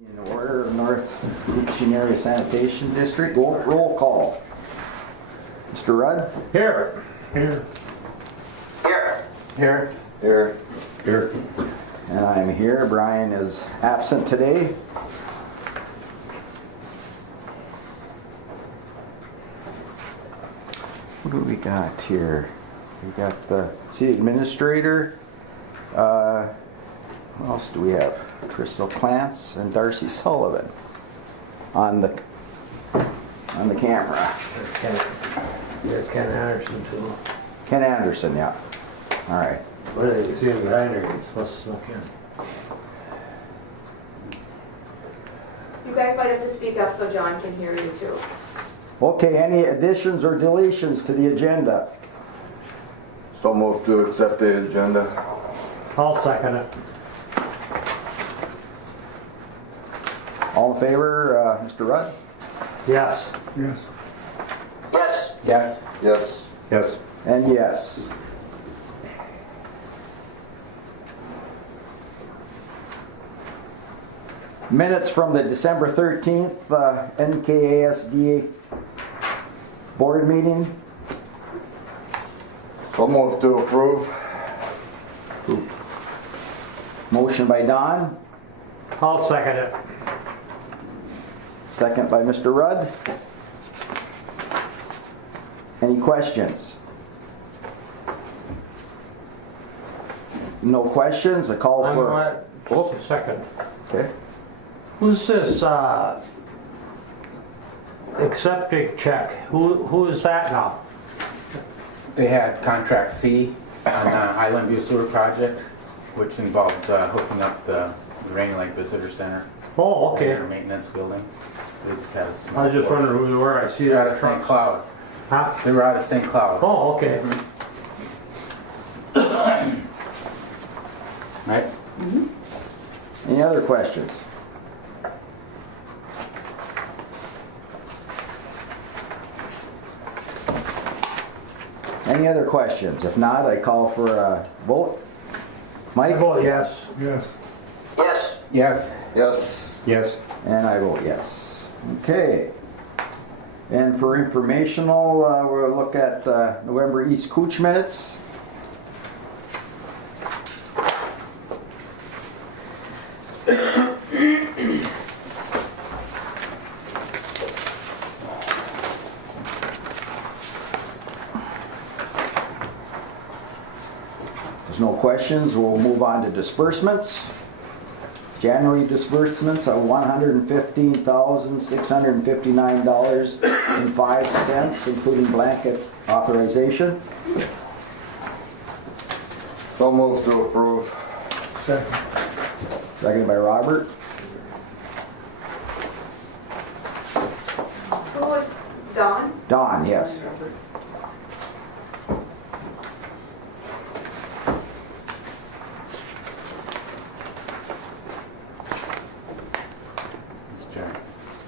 In order of North Leaching Area Sanitation District, roll call. Mr. Rudd? Here. Here. Here. Here. Here. And I'm here. Brian is absent today. What do we got here? We got the city administrator. What else do we have? Crystal Clance and Darcy Sullivan on the camera. Ken Anderson too. Ken Anderson, yeah. All right. What are they? See him behind her. He's supposed to snuck in. You guys might have to speak up so John can hear you too. Okay, any additions or deletions to the agenda? So moved to accept the agenda. I'll second it. All in favor, Mr. Rudd? Yes. Yes. Yes. Yes. Yes. And yes. Minutes from the December 13th NKASD board meeting. So moved to approve. Motion by Don, I'll second it. second by Mr. Rudd. Any questions? No questions? A call I'm for... what? Just a second. Okay. Who's this accepting check? Who is that now? They had contract C on the Island View Sewer Project, which involved hooking up the Rainy Lake Visitor Center. Oh, okay. Their maintenance building. They just had a small. I was just portion. wondering who they were. I see They're that out of St. trucks. Cloud. Huh? They were out of St. Cloud. Oh, okay. Right? Any other questions? Any other questions? If not, I call for a vote. Mike? I vote yes. Yes. Yes. Yes. And I vote yes. Okay. And for informational, we'll look at November East Cooch minutes. There's no questions. We'll move on to disbursements. January disbursements of $115,659.05, including blanket authorization. So moved to approve. Second. Seconded by Robert. Who was Don? Don, yes. Mr. Chairman.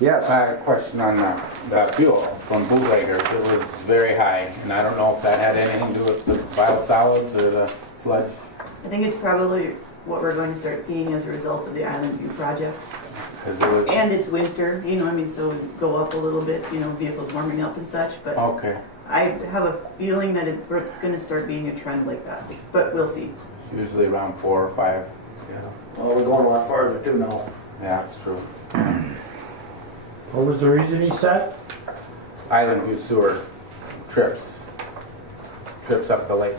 Yes. I had a question on the fuel from bootleggers. It was very high, and I don't know if that had anything to do with the biosolids or the sludge. I think it's probably what we're going to start seeing as a result of the Island View project. 'Cause it was, And it's winter, so it would go up a little bit, vehicles warming up and such, but okay. I have a feeling that it's going to start being a trend like that, but we'll see. It's usually around 4 or 5. Yeah. Well, we're going a lot farther too now. Yeah, that's true. What was the reason he said? Island View Sewer trips up the lake.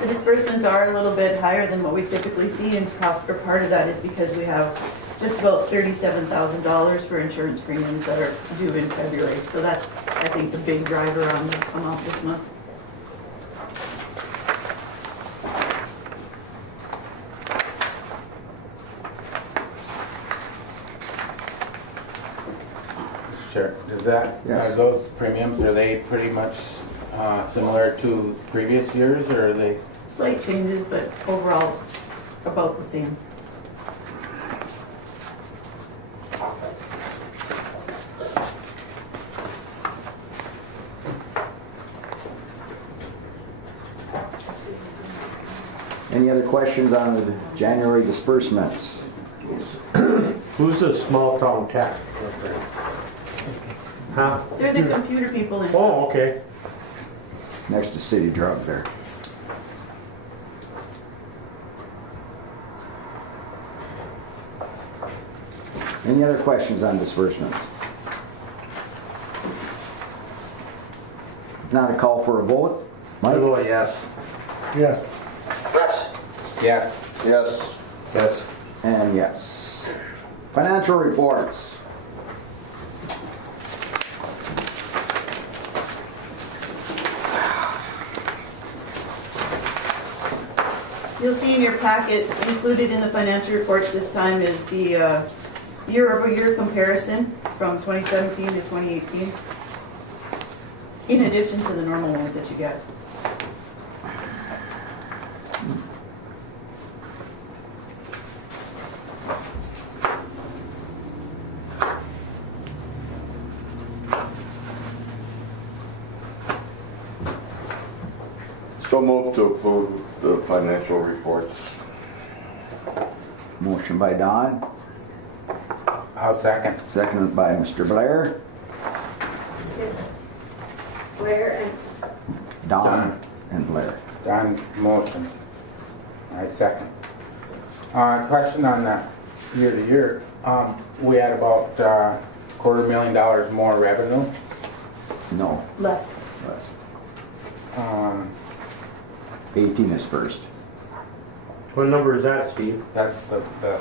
The disbursements are a little bit higher than what we typically see, and part of that is because we have just about $37,000 for insurance premiums that are due in February. So that's, I think, the big driver on the amount this month. Is that, Yes. are those premiums, are they pretty much similar to previous years, or are they? Slight changes, but overall about the same. Any other questions on the January disbursements? Who's the small town tax collector? Huh? They're the computer people in. Oh, okay. Next to City Drug there. Any other questions on disbursements? If not, a call for a vote. I Mike? vote yes. Yes. Yes. Yes. Yes. And yes. Financial reports. You'll see in your packet, included in the financial reports this time is the year-over-year comparison from 2017 to 2018, in addition to the normal ones that you get. So moved to approve the financial reports. Motion by Don, I'll second. seconded by Mr. Blair. Blair and Don and Blair. Don motion. I second. Question on that year to year. We had about $250,000 more revenue. No, Less. less. 18 is first. What number is that, Steve? That's the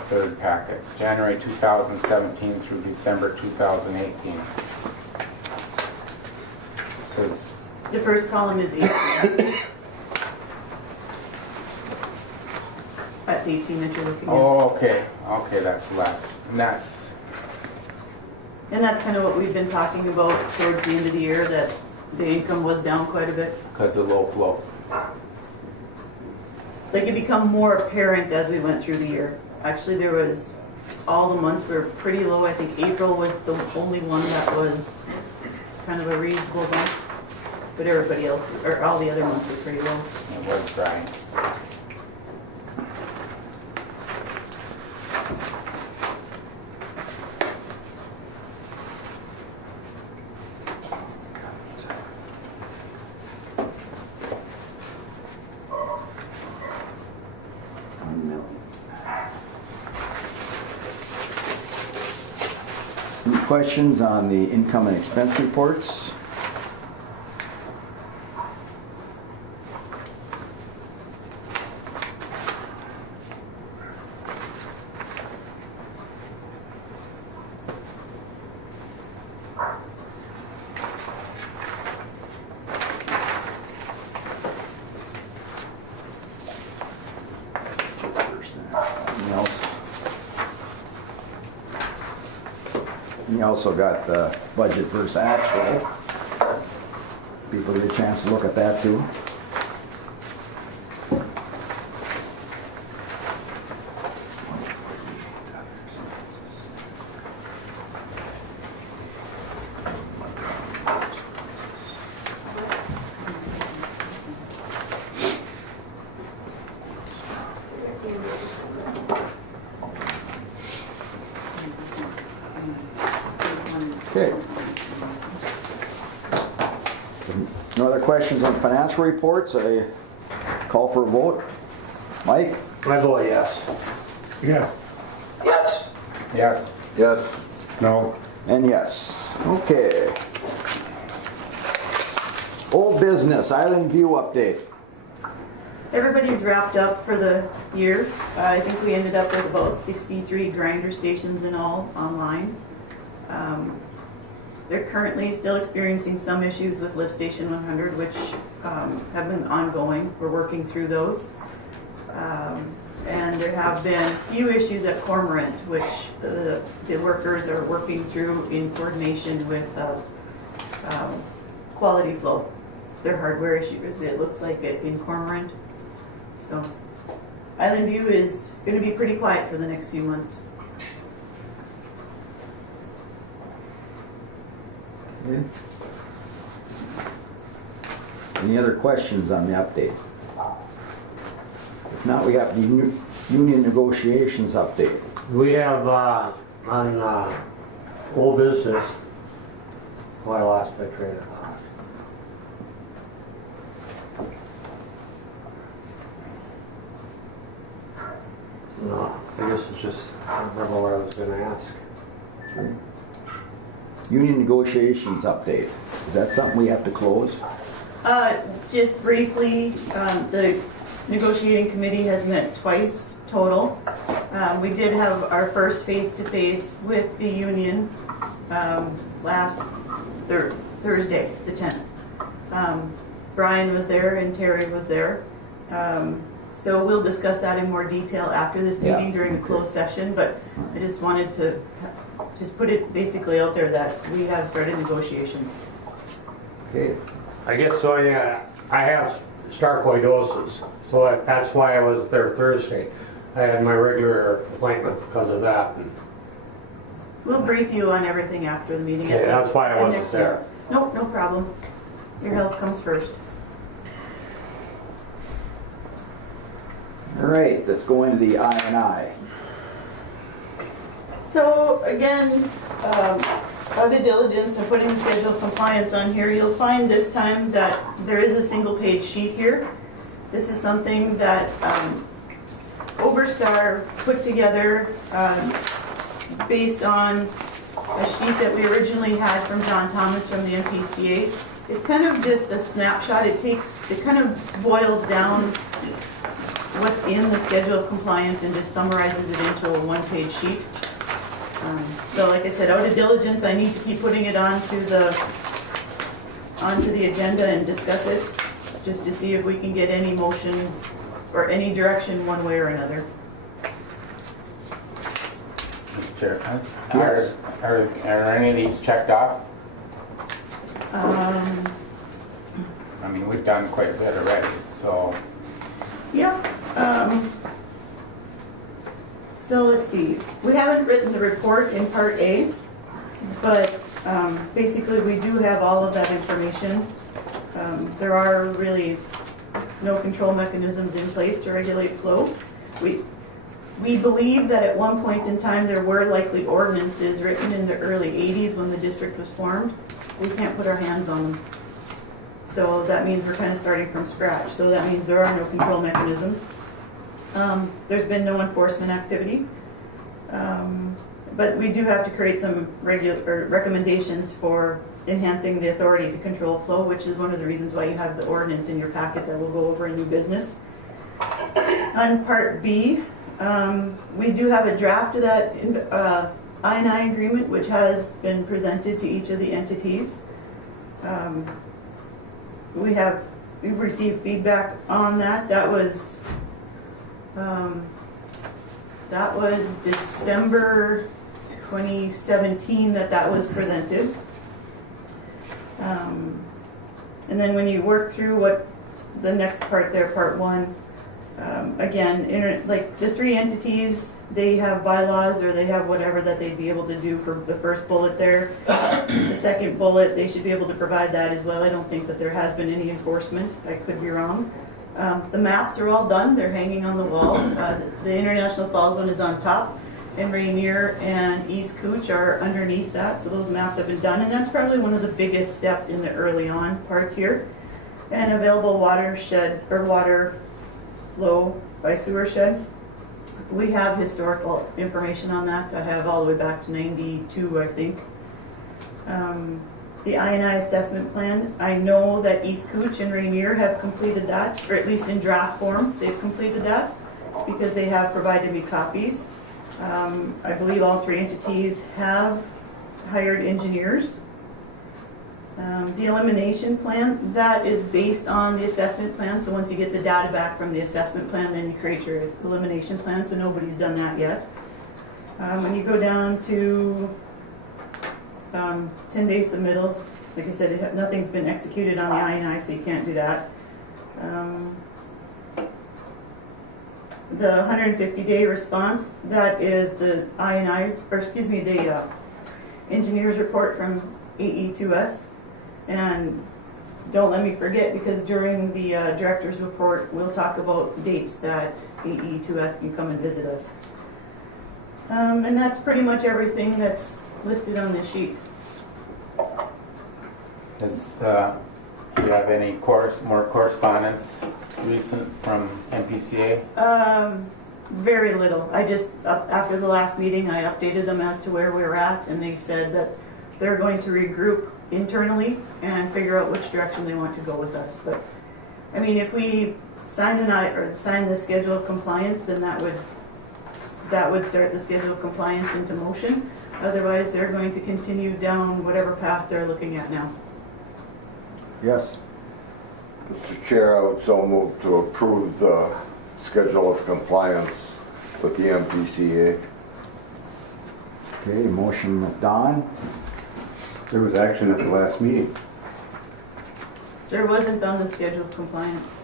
third packet. January 2017 through December 2018. Says, The first column is 18. That's 18 that you're looking at. oh, okay, okay, that's less. And that's And that's kind of what we've been talking about towards the end of the year, that the income was down quite a bit. because of low flow. Like it become more apparent as we went through the year. Actually, there was, all the months were pretty low. I think April was the only one that was kind of a reasonable month. But everybody else, or all the other months were pretty low. It was dry. Any questions on the income and expense reports? Anything else? And you also got the budget versus actual. People get a chance to look at that too. Okay. No other questions on financial reports? I call for a vote. Mike? I vote yes. Yeah. Yes. Yes. Yes. No. And yes. Okay. Old business, Island View update. Everybody's wrapped up for the year. I think we ended up with about 63 grinder stations in all online. They're currently still experiencing some issues with Lift Station 100, which have been ongoing. We're working through those. And there have been a few issues at Cormorant, which the workers are working through in coordination with Quality Flow. Their hardware issues, it looks like it in Cormorant. So Island View is going to be pretty quiet for the next few months. Okay. Any other questions on the update? If not, we got the union negotiations update. We have, on, old business, oh, I lost my train of thought. No, I guess it's just, I don't remember what I was gonna ask. Union negotiations update. Is that something we have to close? Just briefly, the negotiating committee has met twice total. We did have our first face-to-face with the union last Thursday, the 10th. Brian was there and Terry was there. So we'll discuss that in more detail after this meeting Yeah, during a closed session, but I just wanted to just put it basically out there that we have started negotiations. Okay. I guess so, yeah, I have sarcoidosis, so that's why I was there Thursday. I had my regular appointment because of that. And We'll brief you on everything after the meeting. okay, that's why I And wasn't next there. week. Nope, no problem. Your health comes first. All right, let's go into the I&I. So again, out of diligence and putting the schedule of compliance on here, you'll find this time that there is a single page sheet here. This is something that Oberstar put together based on a sheet that we originally had from John Thomas from the MPCA. It's kind of just a snapshot. It kind of boils down what's in the schedule of compliance and just summarizes it into a one-page sheet. So like I said, out of diligence, I need to keep putting it onto the agenda and discuss it, just to see if we can get any motion or any direction one way or another. Mr. Chair, Yes. are any of these checked off? Um, I mean, we've done quite a bit already, so. Yeah. So let's see. We haven't written the report in Part A, but basically we do have all of that information. There are really no control mechanisms in place to regulate flow. We believe that at one point in time there were likely ordinances written in the early 80s when the district was formed. We can't put our hands on them. So that means we're kind of starting from scratch. So that means there are no control mechanisms. There's been no enforcement activity. But we do have to create some recommendations for enhancing the authority to control flow, which is one of the reasons why you have the ordinance in your packet that we'll go over in new business. On Part B, we do have a draft of that I&I agreement, which has been presented to each of the entities. We've received feedback on that. That was December 2017 that was presented. And then when you work through what the next part there, Part 1, again, like the three entities, they have bylaws or they have whatever that they'd be able to do for the first bullet there. The second bullet, they should be able to provide that as well. I don't think that there has been any enforcement. I could be wrong. The maps are all done. They're hanging on the wall. The International Falls one is on top, and Rainier and East Cooch are underneath that. So those maps have been done, and that's probably one of the biggest steps in the early on parts here. And available watershed or water flow by sewer shed. We have historical information on that. I have all the way back to 92, I think. The I&I assessment plan, I know that East Cooch and Rainier have completed that, or at least in draft form, they've completed that because they have provided me copies. I believe all three entities have hired engineers. The elimination plan, that is based on the assessment plan. So once you get the data back from the assessment plan, then you create your elimination plan. So nobody's done that yet. When you go down to 10-day submittals, like I said, nothing's been executed on the I&I, so you can't do that. The 150-day response, that is the I&I, or excuse me, the engineer's report from AE2S. And don't let me forget, because during the director's report, we'll talk about dates that AE2S can come and visit us. And that's pretty much everything that's listed on this sheet. Do you have any more correspondence recent from MPCA? Very little. I just, after the last meeting, I updated them as to where we were at, and they said that they're going to regroup internally and figure out which direction they want to go with us. But, I mean, if we sign the schedule of compliance, then that would start the schedule of compliance into motion. Otherwise, they're going to continue down whatever path they're looking at now. Yes. Mr. Chair, I would so move to approve the schedule of compliance with the MPCA. Okay, motion with Don. There was action at the last meeting. There wasn't on the schedule of compliance.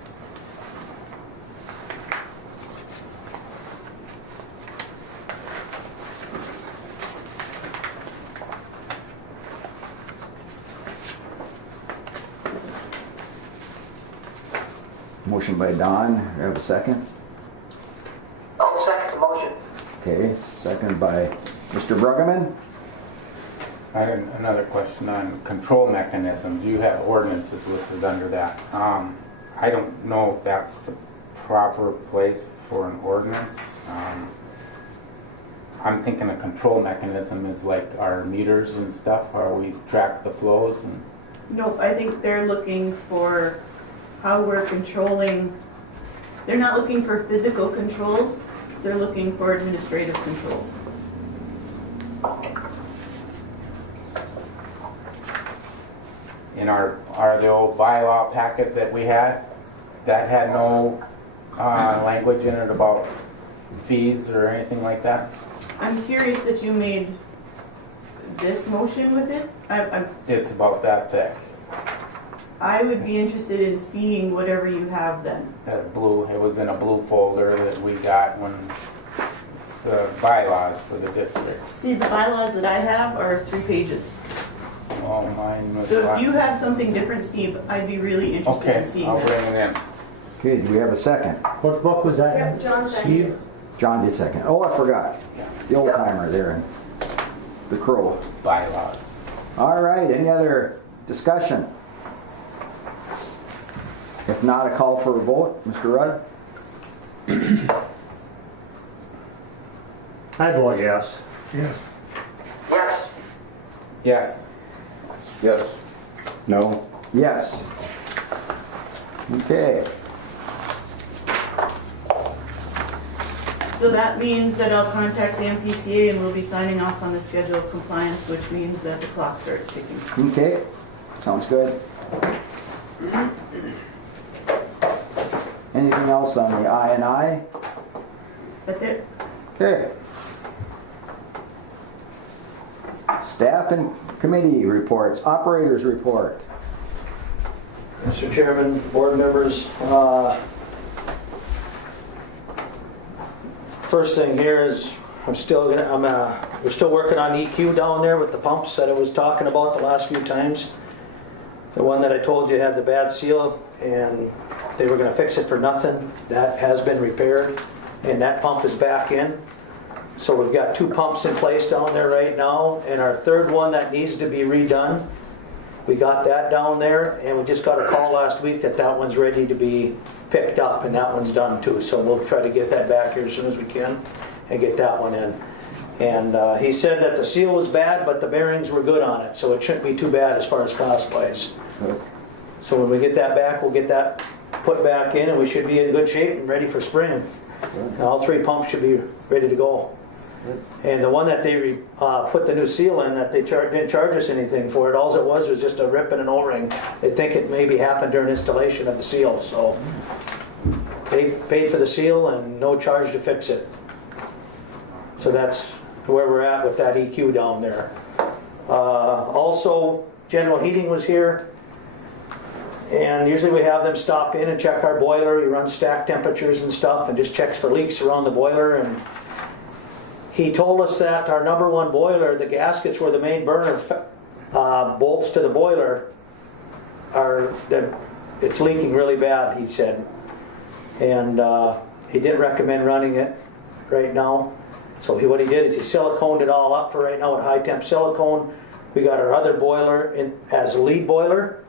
Motion by Don. You have a second? I'll second the motion. Okay, second by Mr. Bruggeman. I had another question on control mechanisms. You have ordinances listed under that. I don't know if that's the proper place for an ordinance. I'm thinking a control mechanism is like our meters and stuff, where we track the flows. And Nope, I think they're looking for how we're controlling. They're not looking for physical controls, they're looking for administrative controls. in our the old bylaw packet that we had, that had no language in it about fees or anything like that. I'm curious that you made this motion with it. It's about that thick. I would be interested in seeing whatever you have then. That blue, it was in a blue folder that we got when it's the bylaws for the district. See, the bylaws that I have are 3 pages. Oh, mine was. So if you have something different, Steve, I'd be really interested Okay, in seeing I'll that. bring it in. Okay, do we have a second? What book was that? Yep, John seconded. Steve? John did second. Oh, I forgot. The old timer there in the crow. Bylaws. All right, any other discussion? If not, a call for a vote. Mr. Rudd? I vote yes. Yes. Yes. Yes. Yes. No. Yes. Okay. So that means that I'll contact the MPCA and we'll be signing off on the schedule of compliance, which means that the clock starts ticking. Okay, sounds good. Anything else on the I&I? That's it. Okay. Staff and committee reports, operators report. Mr. Chairman, board members, first thing here is we're still working on EQ down there with the pumps that I was talking about the last few times. The one that I told you had the bad seal and they were going to fix it for nothing. That has been repaired and that pump is back in. So we've got 2 pumps in place down there right now, and our third one that needs to be redone. We got that down there, and we just got a call last week that that one's ready to be picked up, and that one's done too. So we'll try to get that back here as soon as we can and get that one in. And he said that the seal was bad, but the bearings were good on it, so it shouldn't be too bad as far as cost-wise. So when we get that back, we'll get that put back in, and we should be in good shape and ready for spring. And all 3 pumps should be ready to go. And the one that they put the new seal in, that they didn't charge us anything for it. All it was just a rip and an O-ring. They think it maybe happened during installation of the seal. So they paid for the seal and no charge to fix it. So that's where we're at with that EQ down there. Also, General Heating was here. And usually we have them stop in and check our boiler. He runs stack temperatures and stuff and just checks for leaks around the boiler. And he told us that our number one boiler, the gaskets where the main burner bolts to the boiler, it's leaking really bad, he said. And he didn't recommend running it right now. So what he did is he siliconed it all up for right now with high temp silicone. We got our other boiler as a lead boiler.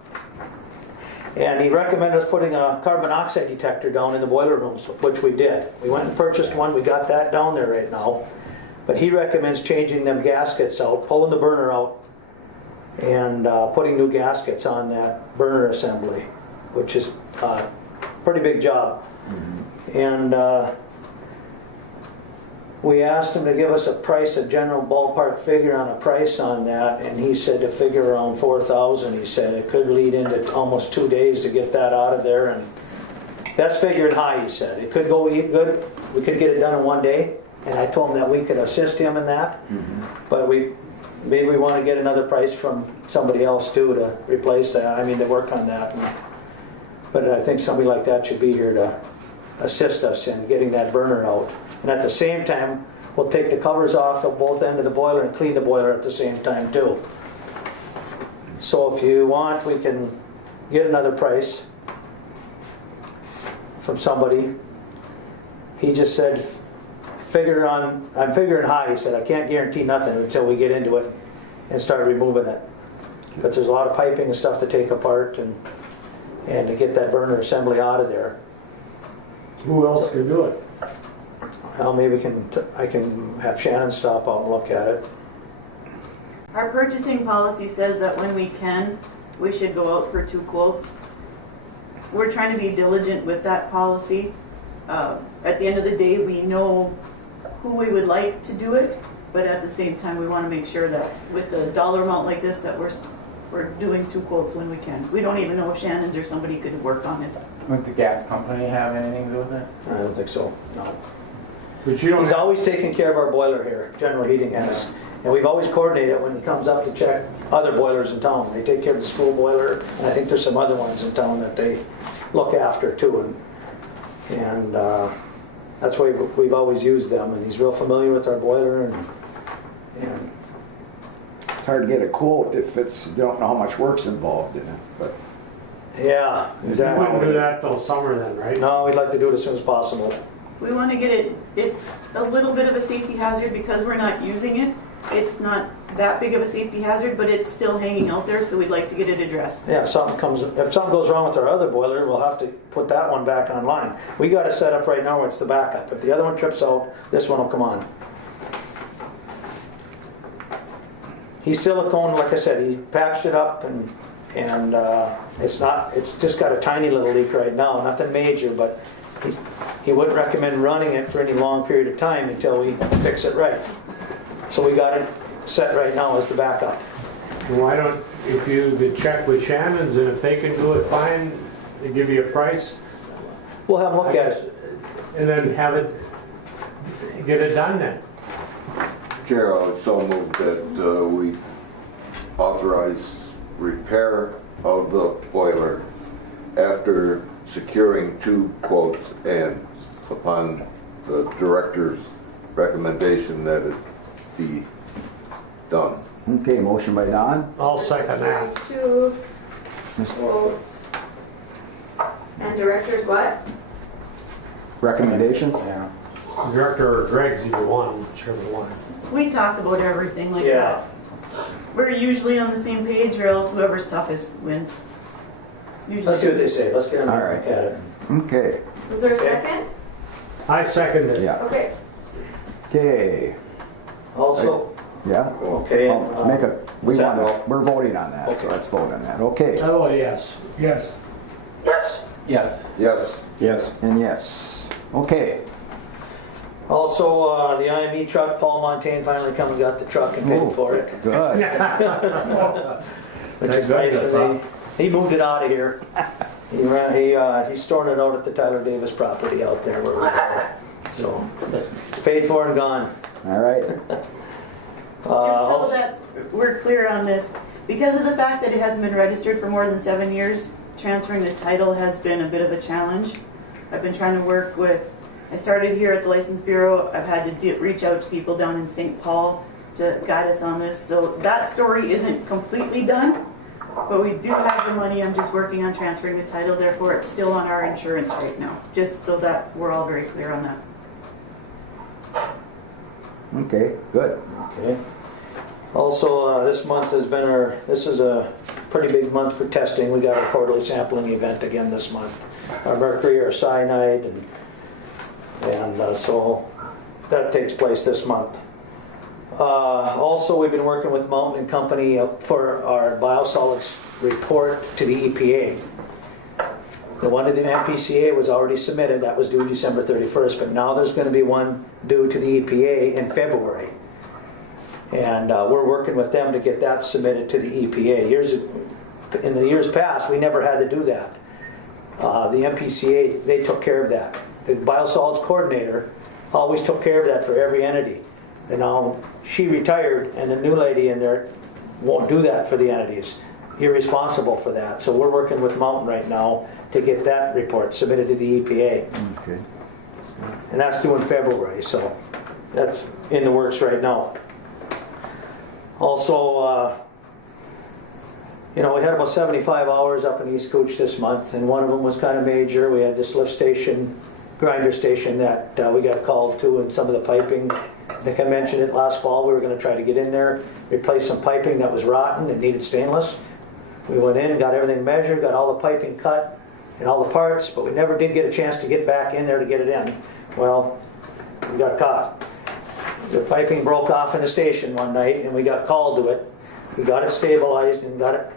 And he recommended us putting a carbon monoxide detector down in the boiler rooms, which we did. We went and purchased one, we got that down there right now. But he recommends changing them gaskets out, pulling the burner out, and putting new gaskets on that burner assembly, which is a pretty big job. And we asked him to give us a price, a general ballpark figure on a price on that, and he said to figure around $4,000. He said it could lead into almost 2 days to get that out of there, and that's figuring high, he said. It could go good, we could get it done in 1 day, and I told him that we could assist him in that, but maybe we want to get another price from somebody else too to replace that, to work on that. But I think somebody like that should be here to assist us in getting that burner out. And at the same time, we'll take the covers off of both ends of the boiler and clean the boiler at the same time too. So if you want, we can get another price from somebody. He just said, I'm figuring high. He said, I can't guarantee nothing until we get into it and start removing it. But there's a lot of piping and stuff to take apart and to get that burner assembly out of there. Who else can do it? Well, maybe I can have Shannon stop out and look at it. Our purchasing policy says that when we can, we should go out for 2 quotes. We're trying to be diligent with that policy. At the end of the day, we know who we would like to do it, but at the same time, we want to make sure that with a dollar amount like this, that we're doing 2 quotes when we can. We don't even know if Shannon's or somebody could work on it. Would the gas company have anything to do with it? I don't think so, no. But you don't He's have, always taking care of our boiler here, General Heating has. And we've always coordinated when he comes up to check other boilers in town. They take care of the school boiler, and I think there's some other ones in town that they look after too. And that's why we've always used them. And he's real familiar with our boiler. And It's hard to get a quote if you don't know how much work's involved in it, but yeah, you exactly. wouldn't do that till summer then, right? No, we'd like to do it as soon as possible. We want to get it, it's a little bit of a safety hazard because we're not using it. It's not that big of a safety hazard, but it's still hanging out there, so we'd like to get it addressed. Yeah, if something goes wrong with our other boiler, we'll have to put that one back online. We got it set up right now where it's the backup. If the other one trips out, this one will come on. He siliconed, like I said, he patched it up and it's just got a tiny little leak right now, nothing major, but he wouldn't recommend running it for any long period of time until we fix it right. So we got it set right now as the backup. Why don't, if you could check with Shannon's and if they can do it fine, they give you a price, We'll have them look at it. and then get it done then. Chair, I would so move that we authorize repair of the boiler after securing 2 quotes and upon the director's recommendation that it be done. okay, motion by Don. I'll second that. 2 quotes. And directors what? Recommendations? Yeah. Director or Greg's either one, whichever one. We talk about everything like Yeah. that. We're usually on the same page, or else whoever's toughest wins. Usually. Let's see what they say. Let's get them to All right. look at it. Okay, Was there a Okay. second? I second it. yeah, Okay. okay, Also, yeah. okay. We're voting on that, so let's vote on that, okay. Oh, yes. Yes. Yes. Yes. Yes, Yes. And yes, okay. Also, the IME truck, Paul Montaigne finally come and got the truck and paid for it. Good. Which is nice. And he moved it out of here. He's storing it out at the Tyler Davis property out there where we're at. So, paid for and gone. All right, Just so that we're clear on this, Because of the fact that it hasn't been registered for more than 7 years, transferring the title has been a bit of a challenge. I've been trying to work with, I started here at the License Bureau. I've had to reach out to people down in St. Paul to guide us on this. So that story isn't completely done, but we do have the money. I'm just working on transferring the title. Therefore, it's still on our insurance right now, just so that we're all very clear on that. Okay, good. Okay. Also, this month has been this is a pretty big month for testing. We got our quarterly sampling event again this month. Our mercury, our cyanide, and so that takes place this month. Also, we've been working with Mountain and Company for our biosolids report to the EPA. The one to the MPCA was already submitted. That was due December 31st, but now there's going to be one due to the EPA in February. And we're working with them to get that submitted to the EPA. In the years past, we never had to do that. The MPCA, they took care of that. The biosolids coordinator always took care of that for every entity. And now she retired, and the new lady in there won't do that for the entities. You're responsible for that. So we're working with Mountain right now to get that report submitted to the EPA. Okay. And that's due in February, so that's in the works right now. Also, we had about 75 hours up in East Cooch this month, and one of them was kind of major. We had this lift station, grinder station that we got called to, and some of the piping. I think I mentioned it last fall. We were going to try to get in there, replace some piping that was rotten and needed stainless. We went in, got everything measured, got all the piping cut and all the parts, but we never did get a chance to get back in there to get it in. Well, we got caught. The piping broke off in the station one night, and we got called to it. We got it stabilized and got it,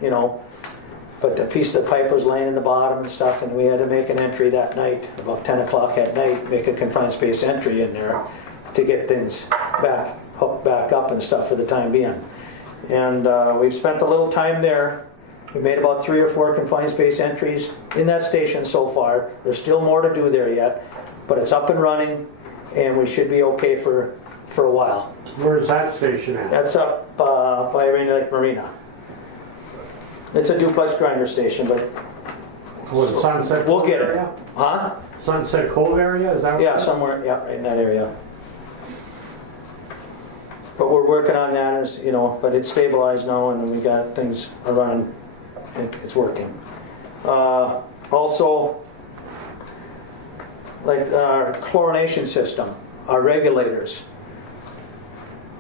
but the piece of the pipe was laying in the bottom and stuff, and we had to make an entry that night, about 10 o'clock at night, make a confined space entry in there to get things hooked back up and stuff for the time being. And we've spent a little time there. We made about 3 or 4 confined space entries in that station so far. There's still more to do there yet, but it's up and running, and we should be okay for a while. Where's that station at? That's up by Rainy Lake Marina. It's a duplex grinder station, but Was it Sunset we'll Cove get it. area? Huh? Sunset Cove area? Is that what Yeah, it is? somewhere, yeah, right in that area. But we're working on that, but it's stabilized now, and we got things are running. It's working. Also, like our chlorination system, our regulators.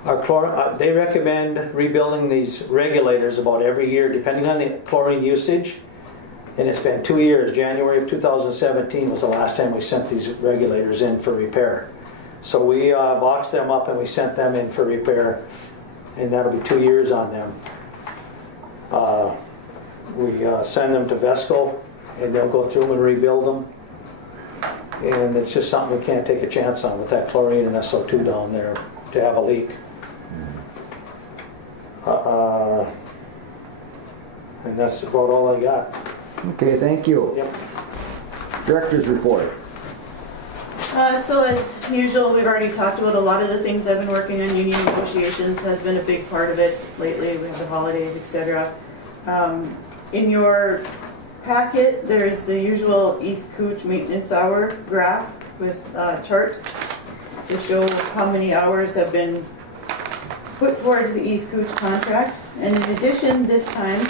They recommend rebuilding these regulators about every year, depending on the chlorine usage. And it's been 2 years. January of 2017 was the last time we sent these regulators in for repair. So we boxed them up and we sent them in for repair, and that'll be 2 years on them. We send them to Vesco, and they'll go through and rebuild them. And it's just something we can't take a chance on with that chlorine and SO2 down there to have a leak. And that's about all I got. Okay, thank you. Yep. Director's report. So as usual, we've already talked about a lot of the things I've been working on. Union negotiations has been a big part of it lately. We have the holidays, etc. In your packet, there's the usual East Cooch maintenance hour graph with a chart to show how many hours have been put towards the East Cooch contract. And in addition, this time,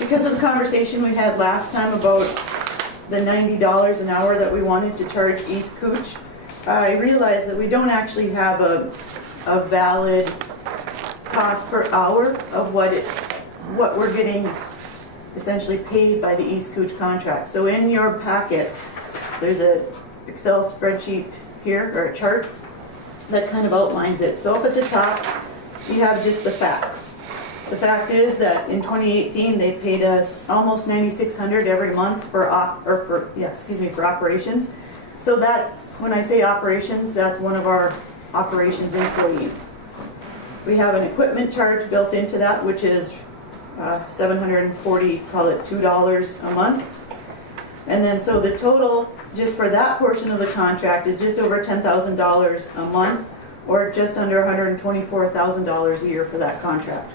because of the conversation we had last time about the $90 an hour that we wanted to charge East Cooch, I realized that we don't actually have a valid cost per hour of what we're getting essentially paid by the East Cooch contract. So in your packet, there's a Excel spreadsheet here, or a chart, that kind of outlines it. So up at the top, you have just the facts. The fact is that in 2018, they paid us almost $9,600 every month for operations. So that's, when I say operations, that's one of our operations employees. We have an equipment charge built into that, which is $740, call it $2 a month. And then so the total just for that portion of the contract is just over $10,000 a month, or just under $124,000 a year for that contract.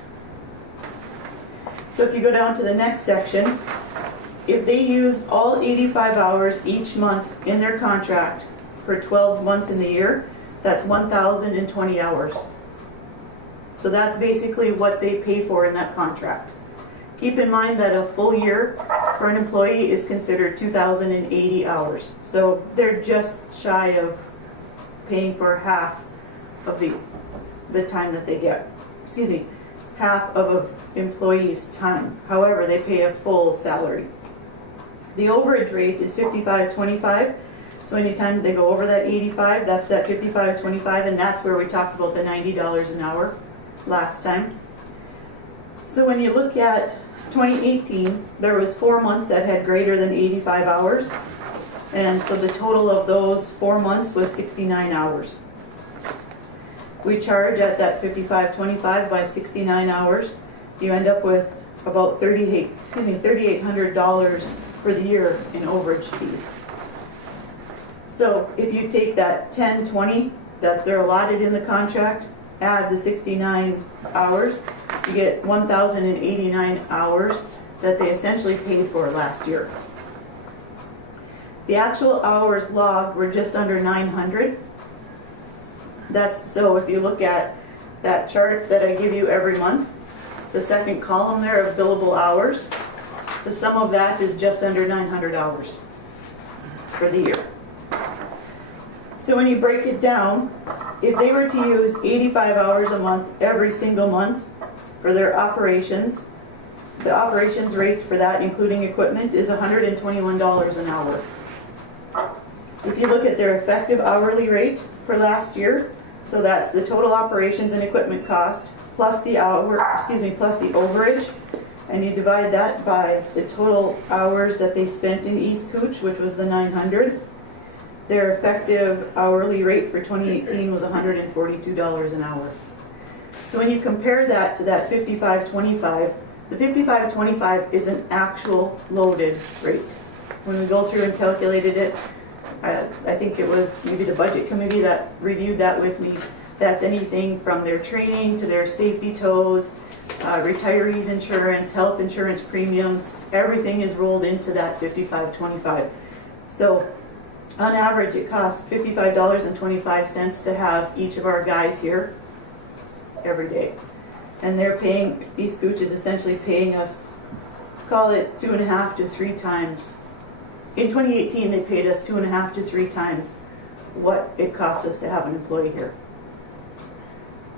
So if you go down to the next section, if they use all 85 hours each month in their contract for 12 months in the year, that's 1,020 hours. So that's basically what they pay for in that contract. Keep in mind that a full year for an employee is considered 2,080 hours. So they're just shy of paying for half of the time that they get. Excuse me, half of an employee's time. However, they pay a full salary. The overage rate is 55.25. So anytime they go over that 85, that's that 55.25, and that's where we talked about the $90 an hour last time. So when you look at 2018, there was 4 months that had greater than 85 hours. And so the total of those 4 months was 69 hours. We charge at that 55.25 by 69 hours. You end up with about $3,800 for the year in overage fees. So if you take that 10/20 that they're allotted in the contract, add the 69 hours, you get 1,089 hours that they essentially paid for last year. The actual hours logged were just under 900. So if you look at that chart that I give you every month, the second column there of billable hours, the sum of that is just under 900 hours for the year. So when you break it down, if they were to use 85 hours a month every single month for their operations, the operations rate for that, including equipment, is $121 an hour. If you look at their effective hourly rate for last year, so that's the total operations and equipment cost plus the plus the overage, and you divide that by the total hours that they spent in East Cooch, which was the 900. Their effective hourly rate for 2018 was $142 an hour. So when you compare that to that 55.25, the 55.25 is an actual loaded rate. When we go through and calculated it, I think it was maybe the budget committee that reviewed that with me. That's anything from their training to their safety tows, retirees insurance, health insurance premiums, everything is rolled into that 55.25. So on average, it costs $55.25 to have each of our guys here every day. And they're paying, East Cooch is essentially paying us, call it 2.5 to 3 times. In 2018, they paid us 2.5 to 3 times what it cost us to have an employee here.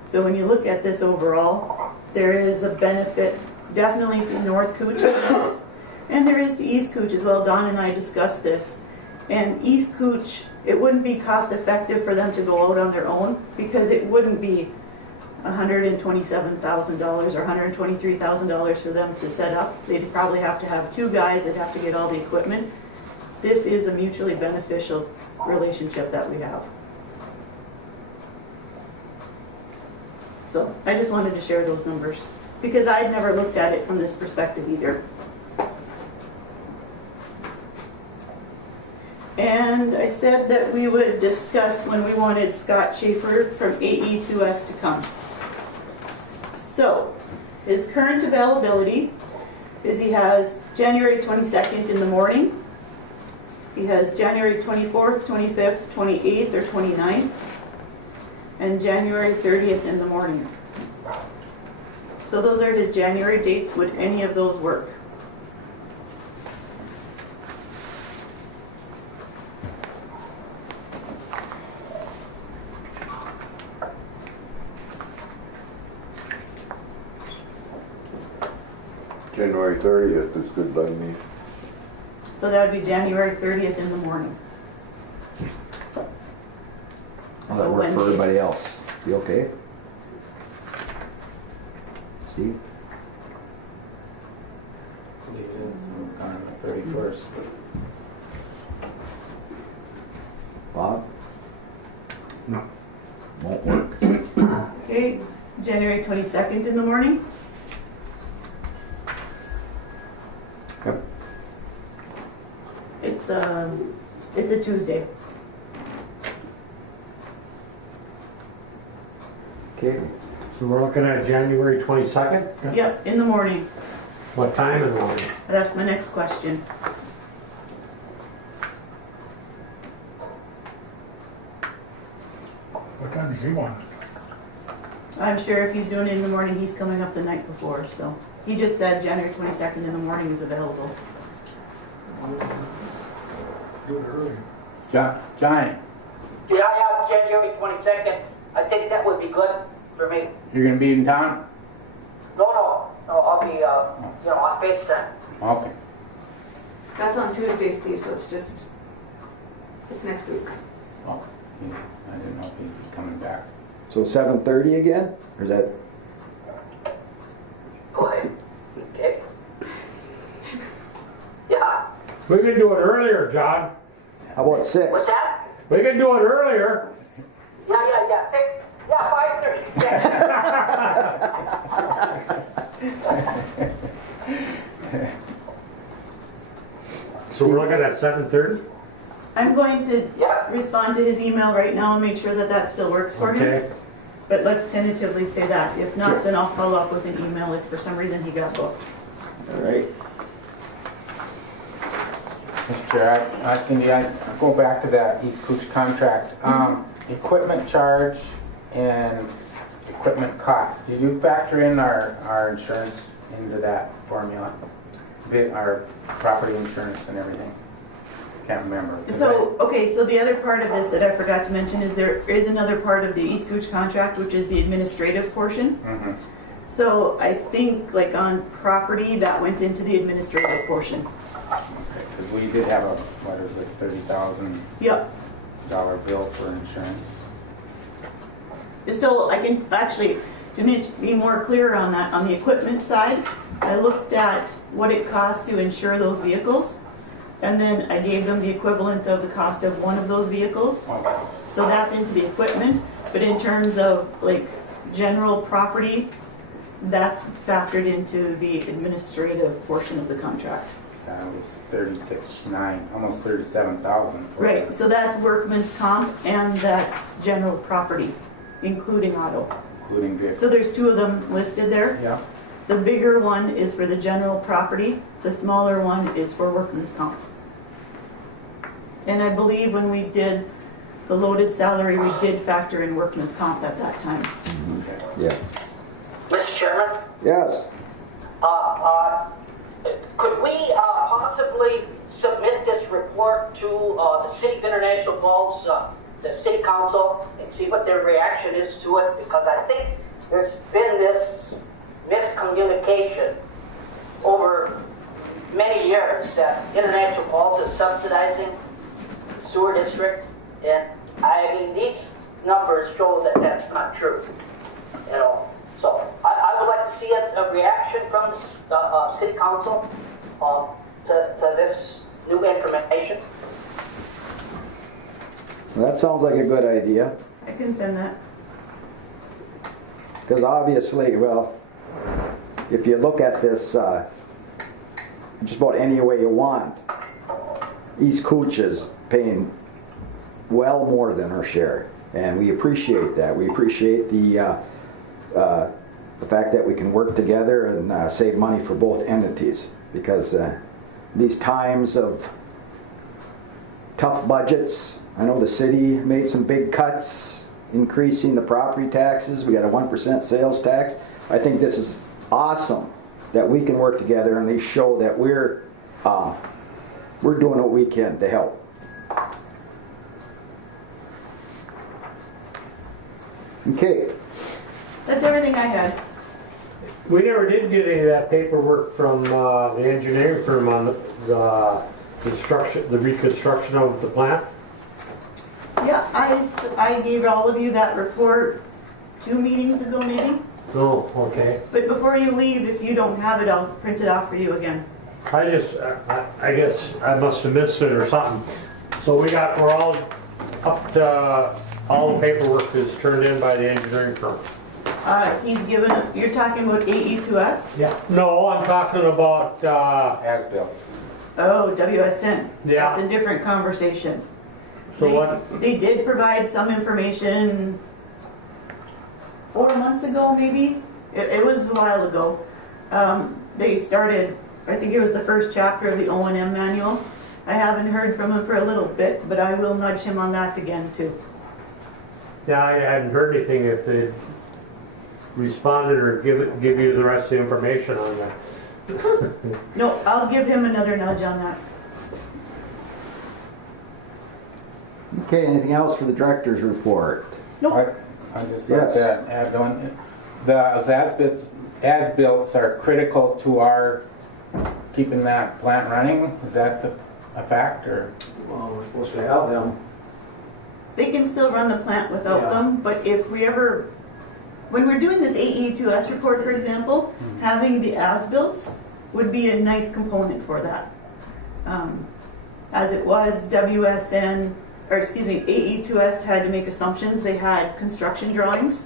So when you look at this overall, there is a benefit definitely to North Cooch, and there is to East Cooch as well. Don and I discussed this. And East Cooch, it wouldn't be cost effective for them to go out on their own, because it wouldn't be $127,000 or $123,000 for them to set up. They'd probably have to have 2 guys that have to get all the equipment. This is a mutually beneficial relationship that we have. So I just wanted to share those numbers because I'd never looked at it from this perspective either. And I said that we would discuss when we wanted Scott Schaefer from AE2S to come. So his current availability is he has January 22nd in the morning. He has January 24th, 25th, 28th, or 29th, and January 30th in the morning. So those are his January dates. Would any of those work? January 30th is good by me. So that would be January 30th in the morning. How's that work for everybody else? You okay? Steve? On the 31st. Bob? No. Won't work. Okay, January 22nd in the morning. Yep. It's a Tuesday. Okay. So we're looking at January 22nd? Yep, in the morning. What time in the morning? That's my next question. What time does he want? I'm sure if he's doing it in the morning, he's coming up the night before, so. He just said January 22nd in the morning is available. Do it early. Johnny, Yeah, January 22nd. I think that would be good for me. you're gonna be in town? No, I'll be, on FaceTime. Okay. That's on Tuesday, Steve, so it's next week. Oh, I didn't know if he's coming back. So 7:30 again? Or is that, Go ahead. Okay. Yeah. We can do it earlier, John. how about 6? What's that? We can do it earlier. Yeah. 6. Yeah, 5:36. So we're looking at 7:30? I'm going to Yeah. respond to his email right now and make sure that that still works for him. Okay. But let's tentatively say that. If not, then I'll follow up with an email if for some reason he got booked. All right. Mr. Chair, Cindy, I go back to that East Cooch contract. Equipment charge and equipment cost. Did you factor in our insurance into that formula? Our property insurance and everything? Can't remember. So, okay, so the other part of this that I forgot to mention is there is another part of the East Cooch contract, which is the administrative portion. Mm-hmm. So I think like on property, that went into the administrative portion. Because we did have a, what is it, $30,000 Yep. bill for insurance. So I can actually, to be more clear on that, on the equipment side, I looked at what it cost to insure those vehicles. And then I gave them the equivalent of the cost of one of those vehicles. Okay. So that's into the equipment. But in terms of like general property, that's factored into the administrative portion of the contract. That was 36.9, almost 37,000. Right, so that's workman's comp and that's general property, including auto. Including vehicles. So there's two of them listed there. Yeah. The bigger one is for the general property, the smaller one is for workman's comp. And I believe when we did the loaded salary, we did factor in workman's comp at that time. Okay. Yeah. Mr. Chairman, Yes. could we possibly submit this report to the City of International Falls, the City Council, and see what their reaction is to it? Because I think there's been this miscommunication over many years that International Falls is subsidizing the sewer district, and I mean these numbers show that that's not true. So I would like to see a reaction from the City Council to this new information. Well, that sounds like a good idea. I can send that. Because obviously, well, if you look at this just about any way you want, East Cooch is paying well more than our share. And we appreciate that. We appreciate the fact that we can work together and save money for both entities. Because these times of tough budgets, I know the city made some big cuts, increasing the property taxes. We got a 1% sales tax. I think this is awesome that we can work together and they show that we're doing what we can to help. Okay. That's everything I had. We never did get any of that paperwork from the engineering firm on the construction, the reconstruction of the plant. Yeah, I gave all of you that report 2 meetings ago maybe. Oh, okay. But before you leave, if you don't have it, I'll print it off for you again. I guess I must have missed it or something. So we're all up to, all the paperwork is turned in by the engineering firm. He's given, you're talking about AE to us? Yeah. No, I'm talking about, As-built. Oh, WSN. Yeah. That's a different conversation. so what, They did provide some information 4 months ago, maybe. It was a while ago. they started, I think it was the first chapter of the O&M manual. I haven't heard from him for a little bit, but I will nudge him on that again too. Yeah, I hadn't heard anything if they responded or give you the rest of the information on that. No, I'll give him another nudge on that. Okay, anything else for the director's report? Nope. I just Yes. like to add on, the as-built are critical to our keeping that plant running. Is that a fact, or? Well, we're supposed to have them. They can still run the plant without Yeah. them, but if we ever, when we're doing this AE2S report, for example, having the as-built would be a nice component for that. As it was, AE2S had to make assumptions. They had construction drawings.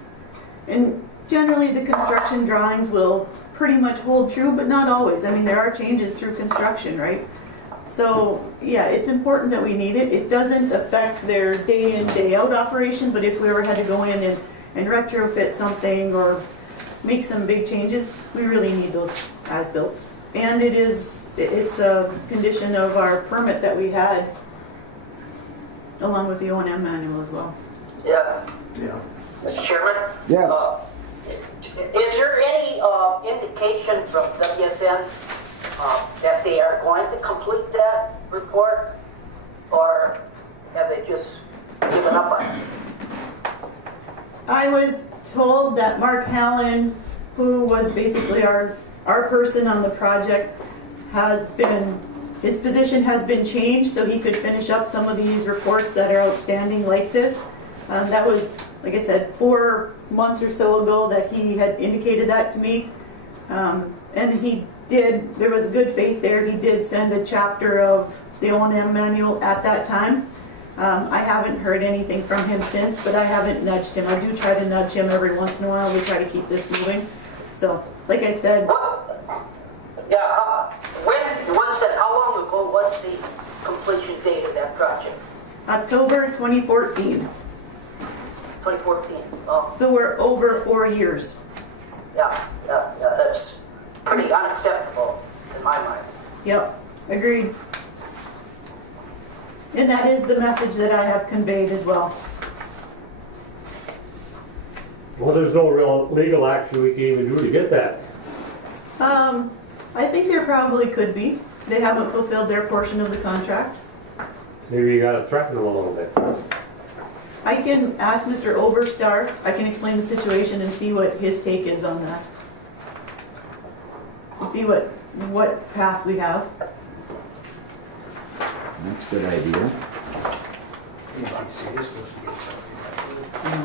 And generally the construction drawings will pretty much hold true, but not always. I mean, there are changes through construction, right? So, yeah, it's important that we need it. It doesn't affect their day in, day out operation, but if we ever had to go in and retrofit something or make some big changes, we really need those as-built. And it's a condition of our permit that we had, along with the O&M manual as well. Yeah, Yeah. Mr. Chairman? Yes. Is there any indication from WSN that they are going to complete that report? Or have they just given up on it? I was told that Mark Hallen, who was basically our person on the project, his position has been changed so he could finish up some of these reports that are outstanding like this. That was, like I said, 4 months or so ago that he had indicated that to me. And he did, there was good faith there. He did send a chapter of the O&M manual at that time. I haven't heard anything from him since, but I haven't nudged him. I do try to nudge him every once in a while. We try to keep this moving. So, like I said, Yeah, how long ago was the completion date of that project? October 2014. 2014. Oh, So we're over 4 years. yeah, that's pretty unacceptable in my mind. Yep, agreed. And that is the message that I have conveyed as well. Well, there's no real legal action we can even do to get that. I think there probably could be. They haven't fulfilled their portion of the contract. Maybe you gotta threaten them a little bit. I can ask Mr. Oberstar, I can explain the situation and see what his take is on that. And see what path we have. That's a good idea.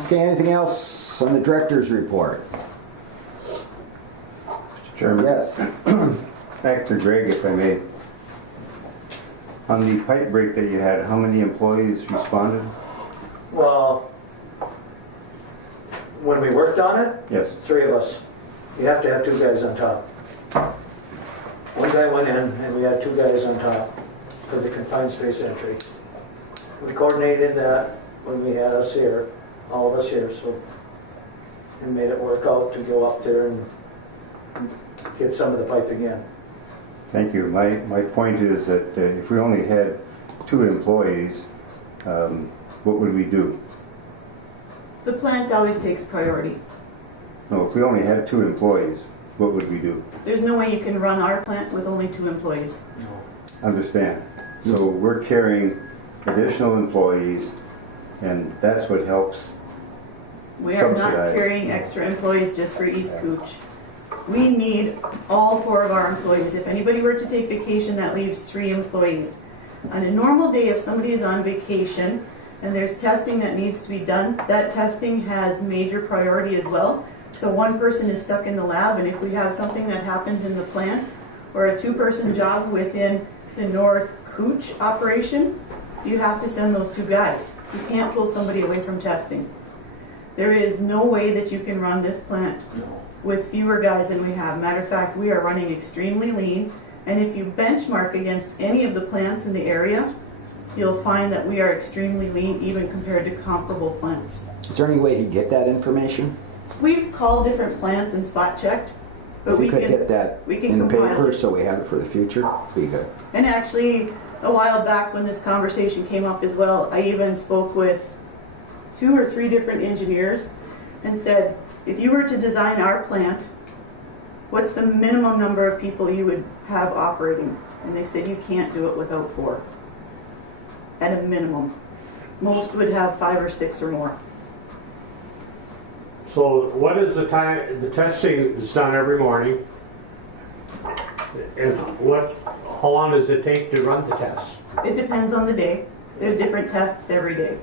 Okay, anything else on the director's report? Chairman. Yes. Back to Greg, if I may. On the pipe break that you had, how many employees responded? Well, when we worked on it, Yes. 3 of us. You have to have 2 guys on top. One guy went in and we had 2 guys on top for the confined space entry. We coordinated that when we had us here, all of us here, so, and made it work out to go up there and get some of the piping in. Thank you. My point is that if we only had 2 employees, what would we do? The plant always takes priority. No, if we only had 2 employees, what would we do? There's no way you can run our plant with only 2 employees. Understand. So we're carrying additional employees, and that's what helps. We are not Subsidized. carrying extra employees just for East Cooch. We need all 4 of our employees. If anybody were to take vacation, that leaves 3 employees. On a normal day, if somebody is on vacation and there's testing that needs to be done, that testing has major priority as well. So one person is stuck in the lab, and if we have something that happens in the plant or a 2-person job within the North Cooch operation, you have to send those 2 guys. You can't pull somebody away from testing. There is no way that you can run this plant with fewer guys than we have. Matter of fact, we are running extremely lean, and if you benchmark against any of the plants in the area, you'll find that we are extremely lean even compared to comparable plants. Is there any way to get that information? We've called different plants and spot checked, But If we could get that we can in the compile paper it. so we have it for the future, be good. And actually, a while back when this conversation came up as well, I even spoke with 2 or 3 different engineers and said, if you were to design our plant, what's the minimum number of people you would have operating? And they said, you can't do it without 4. At a minimum. Most would have 5 or 6 or more. So what is the time, the testing is done every morning? And how long does it take to run the tests? It depends on the day. There's different tests every day.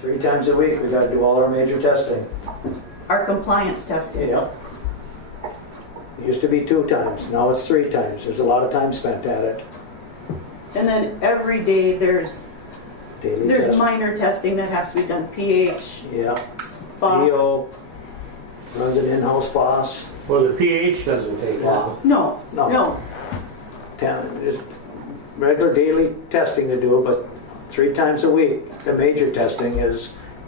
3 times a week, we gotta do all our major testing. Our compliance testing. Yeah. It used to be 2 times, now it's 3 times. There's a lot of time spent at it. And then every day there's Daily testing. minor testing that has to be done. pH, Yeah. phos. EO, runs an in-house FOSS. Well, the pH doesn't take long. No, No. no. Just regular daily testing to do, but 3 times a week, the major testing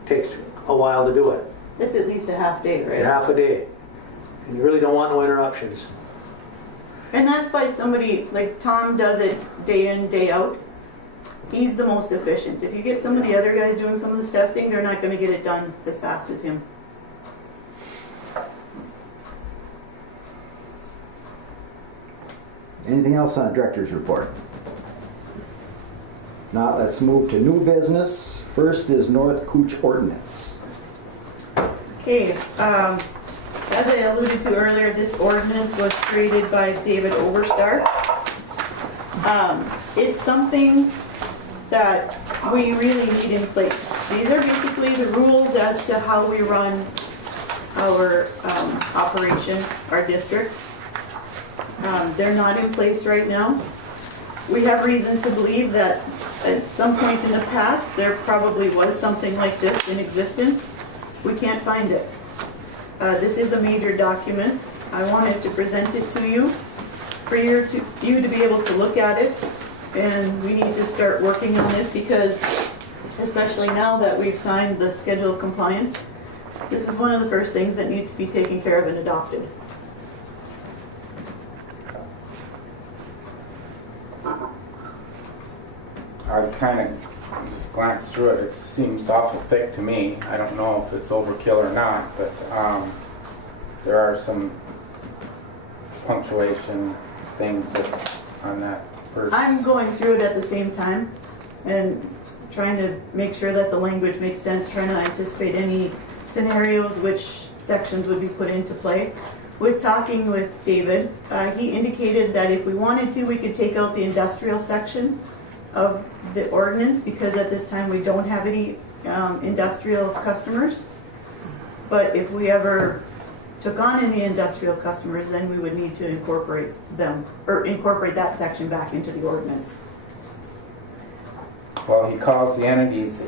takes a while to do it. It's at least a half day, right? Half a day. And you really don't want no interruptions. And that's by somebody, like Tom does it day in, day out. He's the most efficient. If you get some of the other guys doing some of this testing, they're not going to get it done as fast as him. Anything else on director's report? Now let's move to new business. First is North Cooch ordinance. Okay, as I alluded to earlier, this ordinance was created by David Overstar. It's something that we really need in place. These are basically the rules as to how we run our operation, our district. They're not in place right now. We have reason to believe that at some point in the past, there probably was something like this in existence. We can't find it. This is a major document. I wanted to present it to you for you to be able to look at it. And we need to start working on this because, especially now that we've signed the schedule of compliance, this is one of the first things that needs to be taken care of and adopted. I've kind of just glanced through it. It seems awful thick to me. I don't know if it's overkill or not, but there are some punctuation things on that first. I'm going through it at the same time and trying to make sure that the language makes sense, trying to anticipate any scenarios which sections would be put into play. With talking with David, he indicated that if we wanted to, we could take out the industrial section of the ordinance because at this time we don't have any industrial customers. But if we ever took on any industrial customers, then we would need to incorporate them, or incorporate that section back into the ordinance. Well, he calls the entities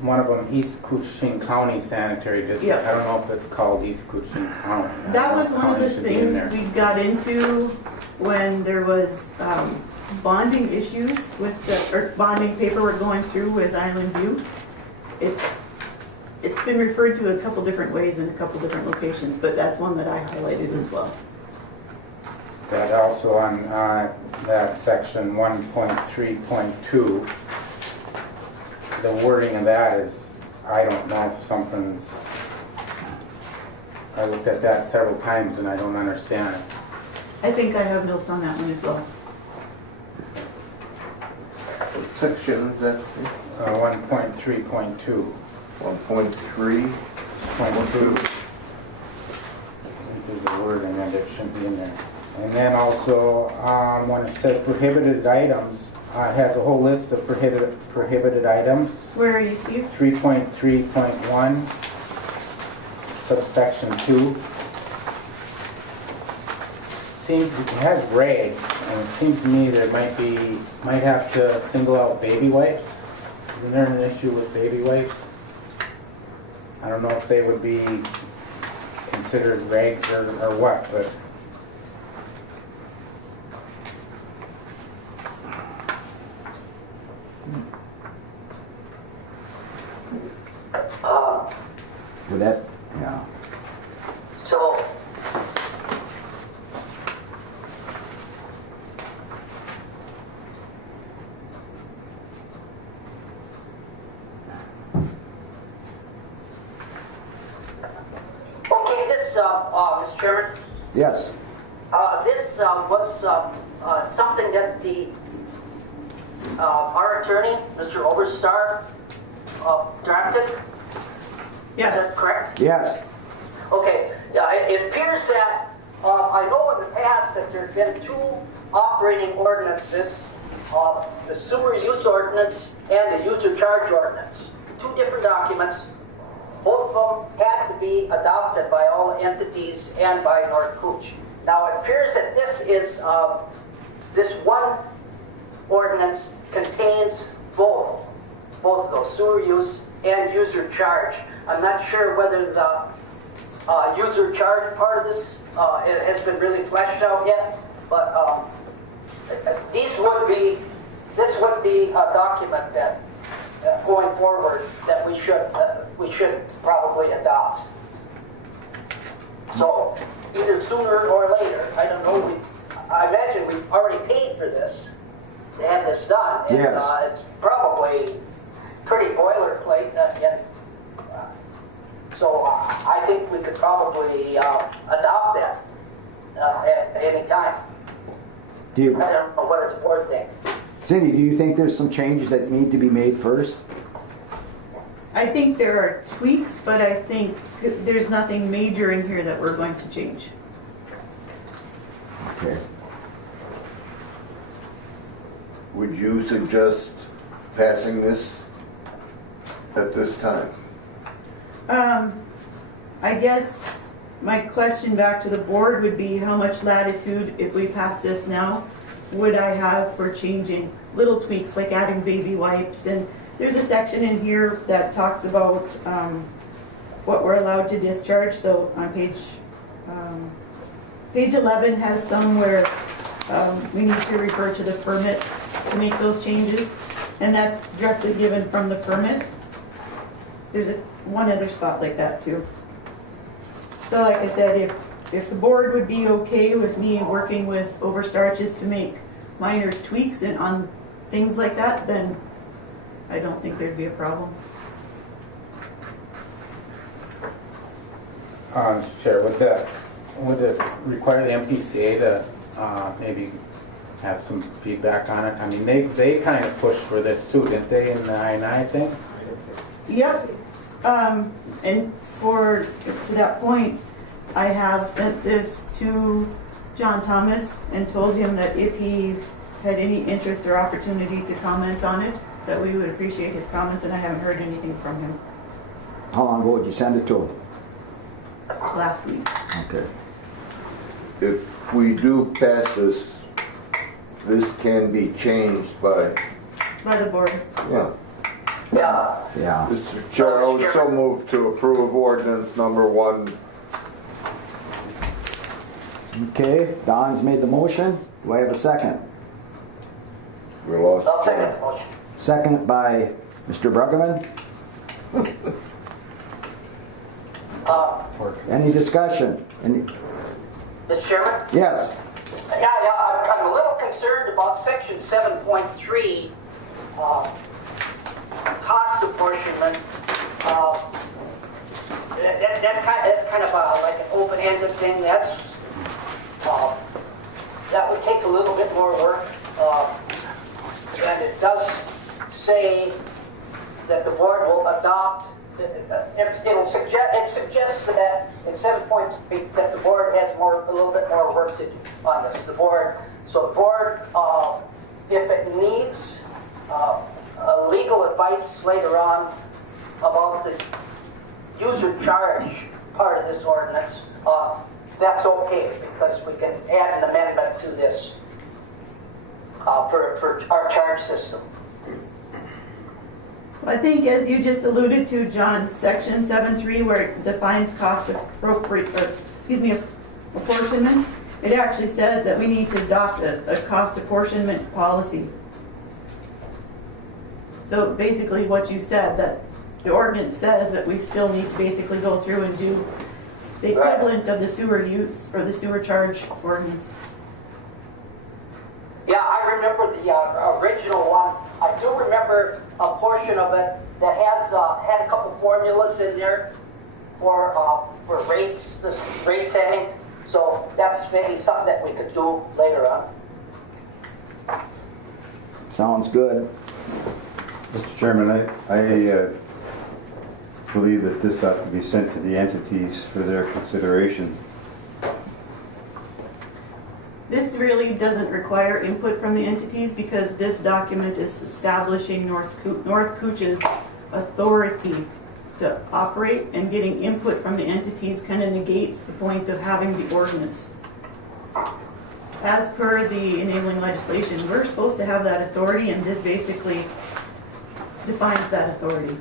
one of them East Koochiching County Sanitary District. Yep. I don't know if it's called East Koochiching County. I That don't know was if one of county the should be in things there. we got into when there was bonding issues or bonding paperwork going through with Island View. It's been referred to a couple different ways in a couple different locations, but that's one that I highlighted as well. That also on that section 1.3.2, the wording of that is, I don't know if something's, I looked at that several times and I don't understand it. I think I have notes on that one as well. What section is that? 1.3.2. 1.3. There's a word in there that shouldn't be in there. And then also, when it says prohibited items, it has a whole list of prohibited items. Where are you, Steve? 3.3.1, subsection 2. Seems it has regs, and it seems to me there might have to single out baby wipes. Isn't there an issue with baby wipes? I don't know if they would be considered regs or what, but With that, yeah. So, Mr. Chairman. Yes. This was something that our attorney, Mr. Oberstar, drafted. Is Yes. that correct? Yes. Okay. It appears that I know in the past that there have been two operating ordinances, the sewer use ordinance and the user charge ordinance. Two different documents. Both of them had to be adopted by all entities and by North Cooch. Now it appears that this one ordinance contains both of those, sewer use and user charge. I'm not sure whether the user charge part of this has been really fleshed out yet, but this would be a document that going forward that we should probably adopt. So either sooner or later, I don't know. I imagine we've already paid for this to have this done. And, Yes. It's probably pretty boilerplate. So I think we could probably adopt that at any time. Do you, I don't know what it's board thing. Cindy, do you think there's some changes that need to be made first? I think there are tweaks, but I think there's nothing major in here that we're going to change. Okay. Would you suggest passing this at this time? I guess my question back to the board would be how much latitude, if we pass this now, would I have for changing little tweaks like adding baby wipes? And there's a section in here that talks about what we're allowed to discharge. So on page 11 has somewhere we need to refer to the permit to make those changes, and that's directly given from the permit. There's one other spot like that too. So like I said, if the board would be okay with me working with Overstar just to make minor tweaks and on things like that, then I don't think there'd be a problem. Mr. Chair, would it require the MPCA to maybe have some feedback on it? I mean, they kind of pushed for this too, didn't they, in the I&I thing? Yep. And to that point, I have sent this to John Thomas and told him that if he had any interest or opportunity to comment on it, that we would appreciate his comments, and I haven't heard anything from him. How long ago did you send it to him? Last week. Okay. If we do pass this, this can be changed by, By the board. yeah. Yeah. Yeah. Mr. Chair, I would so move to approve ordinance number 1. Okay, Don's made the motion. Do I have a second? We lost. I'll second the motion. Second by Mr. Bruggeman. Any discussion? Mr. Chairman? Yes. Yeah, I'm a little concerned about section 7.3, cost apportionment. That's kind of like an open-ended thing. That would take a little bit more work. And it does say that the board will adopt. It suggests that in 7.3 that the board has a little bit more work to do on this. So the board, if it needs legal advice later on about the user charge part of this ordinance, that's okay, because we can add an amendment to this for our charge system. I think, as you just alluded to, John, section 7.3, where it defines apportionment, it actually says that we need to adopt a cost apportionment policy. So basically what you said, that the ordinance says that we still need to basically go through and do the equivalent of the sewer use or the sewer charge ordinance. Yeah, I remember the original one. I do remember a portion of it that has had a couple formulas in there for rates, the rate setting. So that's maybe something that we could do later on. Sounds good. Mr. Chairman, I believe that this ought to be sent to the entities for their consideration. This really doesn't require input from the entities because this document is establishing North Cooch's authority to operate, and getting input from the entities kind of negates the point of having the ordinance. As per the enabling legislation, we're supposed to have that authority, and this basically defines that authority.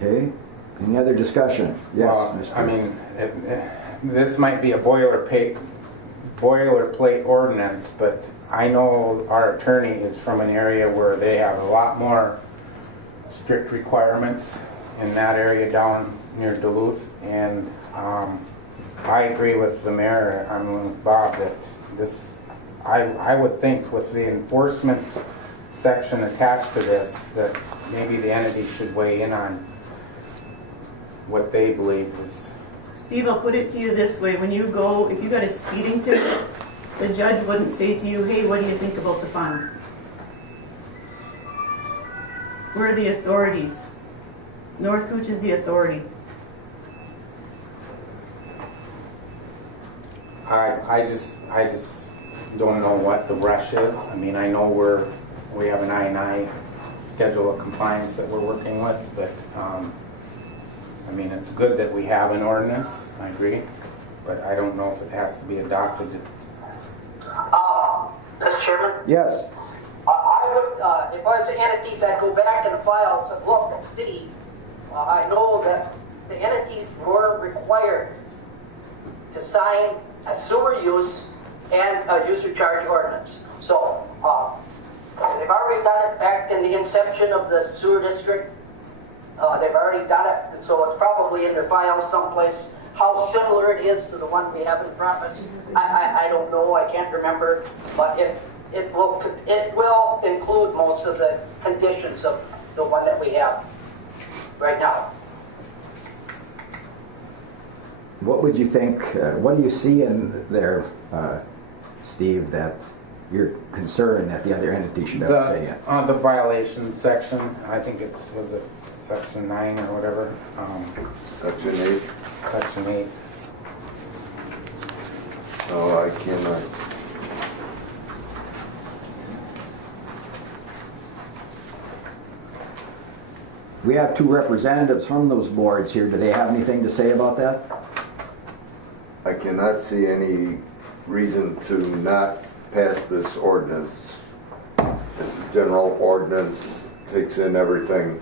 Okay, any other discussion? Yes, Well, Mr. I mean, this might be a boilerplate ordinance, but I know our attorney is from an area where they have a lot more strict requirements in that area down near Duluth, and I agree with the mayor, with Bob, that this, I would think with the enforcement section attached to this, that maybe the entity should weigh in on what they believe is. Steve, I'll put it to you this way. When you go, if you got a speeding ticket, the judge wouldn't say to you, hey, what do you think about the fine? We're the authorities. North Cooch is the authority. I just don't know what the rush is. I mean, I know we have an I&I schedule of compliance that we're working with, but I mean, it's good that we have an ordinance, I agree, but I don't know if it has to be adopted. Mr. Chairman? Yes, I would, if I was entities, I'd go back in the files and look at the city. I know that the entities were required to sign a sewer use and a user charge ordinance. So, they've already done it back in the inception of the sewer district. They've already done it, and so it's probably in their files someplace. How similar it is to the one we have in front of us, I don't know, I can't remember, but it will include most of the conditions of the one that we have right now. what would you think, what do you see in there, Steve, that you're concerned that the other entity should have to say it? The violation section, I think was it section 9 or whatever? Section 8. Section 8. No, I cannot. We have two representatives from those boards here. Do they have anything to say about that? I cannot see any reason to not pass this ordinance. It's a general ordinance, takes in everything.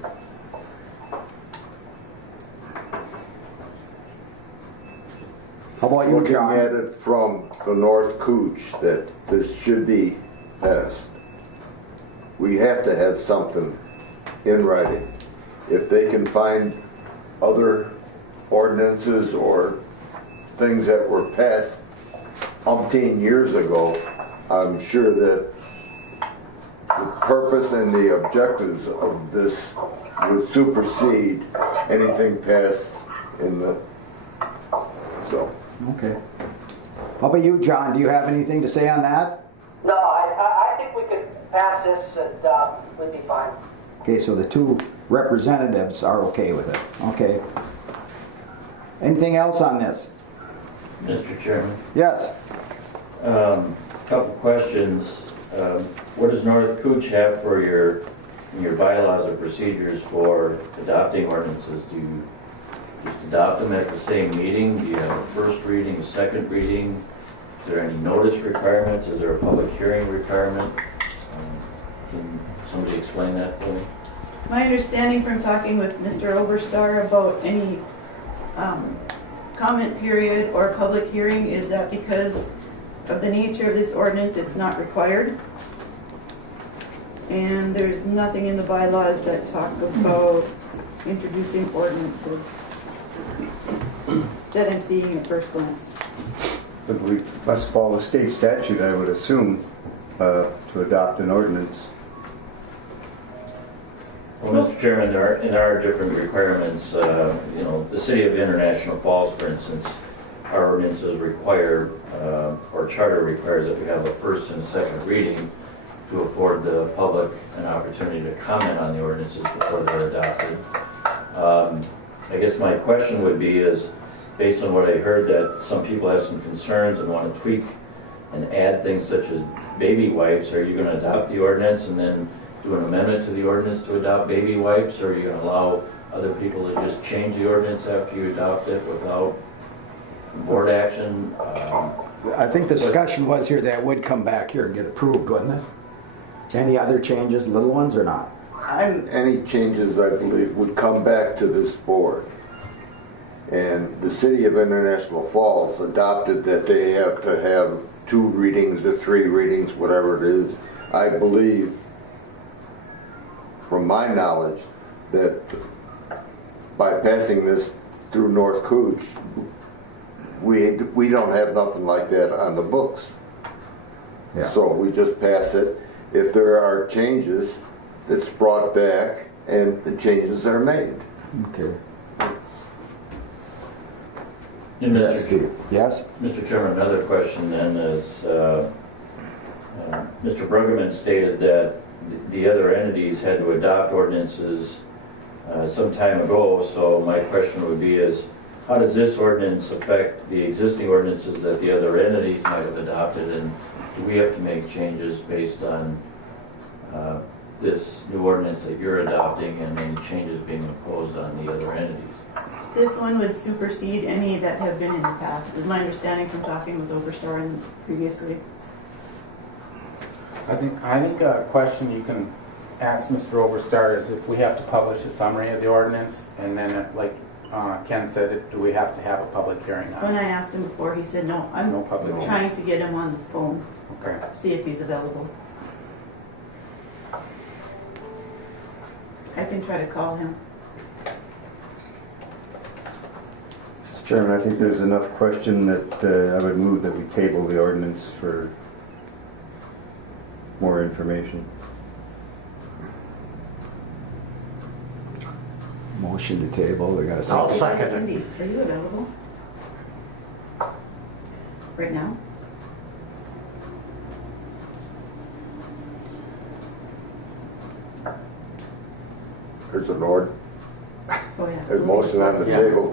How about you, Looking John? at it from the North Cooch, that this should be passed. We have to have something in writing. If they can find other ordinances or things that were passed umpteen years ago, I'm sure that the purpose and the objectives of this would supersede anything passed in the, so. Okay. How about you, John? Do you have anything to say on that? No, I think we could pass this and we'd be fine. Okay, so the two representatives are okay with it. Okay. Anything else on this? Mr. Chairman, Yes. couple questions. What does North Cooch have for your bylaws or procedures for adopting ordinances? Do you just adopt them at the same meeting? Do you have a first reading, a second reading? Is there any notice requirements? Is there a public hearing requirement? Can somebody explain that for me? My understanding from talking with Mr. Oberstar about any comment period or public hearing is that because of the nature of this ordinance, it's not required. And there's nothing in the bylaws that talk about introducing ordinances that I'm seeing at first glance. But we must follow state statute, I would assume, to adopt an ordinance. Well, Mr. Chairman, there are different requirements. You know, the city of International Falls, for instance, our ordinances require, or charter requires that we have a first and second reading to afford the public an opportunity to comment on the ordinances before they're adopted. I guess my question would be is, based on what I heard, that some people have some concerns and want to tweak and add things such as baby wipes, are you going to adopt the ordinance and then do an amendment to the ordinance to adopt baby wipes, or are you going to allow other people to just change the ordinance after you adopt it without board action? I think the discussion was here that would come back here and get approved, wouldn't it? Any other changes, little ones or not? Any changes, I believe, would come back to this board. And the city of International Falls adopted that they have to have 2 readings or 3 readings, whatever it is. I believe, from my knowledge, that by passing this through North Cooch, we don't have nothing like that on the books. Yeah. So we just pass it. If there are changes, it's brought back and the changes are made. Okay. And Yes? Mr. Chairman, another question then is, Mr. Bruggeman stated that the other entities had to adopt ordinances some time ago, so my question would be is, how does this ordinance affect the existing ordinances that the other entities might have adopted, and do we have to make changes based on this new ordinance that you're adopting and any changes being imposed on the other entities? This one would supersede any that have been in the past, is my understanding from talking with Overstar and previously. I think a question you can ask Mr. Overstar is if we have to publish a summary of the ordinance, and then like Ken said, do we have to have a public hearing on When it? I asked him before, he said no. I'm No public hearing. trying to get him on the phone, Okay. see if he's available. I can try to call him. Mr. Chairman, I think there's enough question that I would move that we table the ordinance for more information. Motion to table, we got a I'll second. second it. Cindy, are you available? Right now? There's an order, Oh, yeah. there's motion on the Yeah. table,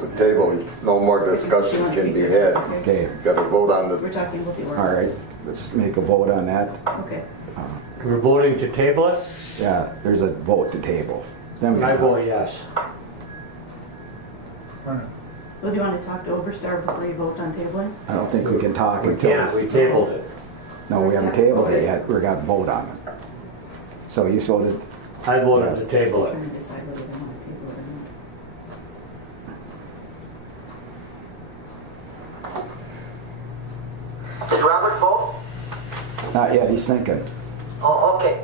no more discussion can be had. Okay, Got to vote on We're the, talking about the all ordinance. right, let's make a vote on that. Okay. We're voting to table it? Yeah, there's a vote to table. Then we I can vote yes. Well, do you want to talk to Overstar before you vote on tabling? I don't think we can talk We until. can't, we tabled it. No, we haven't tabled it yet, we're gonna vote on it. So you voted, I voted to table it. Trying to decide whether they want to table it or not. Did Robert vote? not yet, he's thinking. Oh, okay.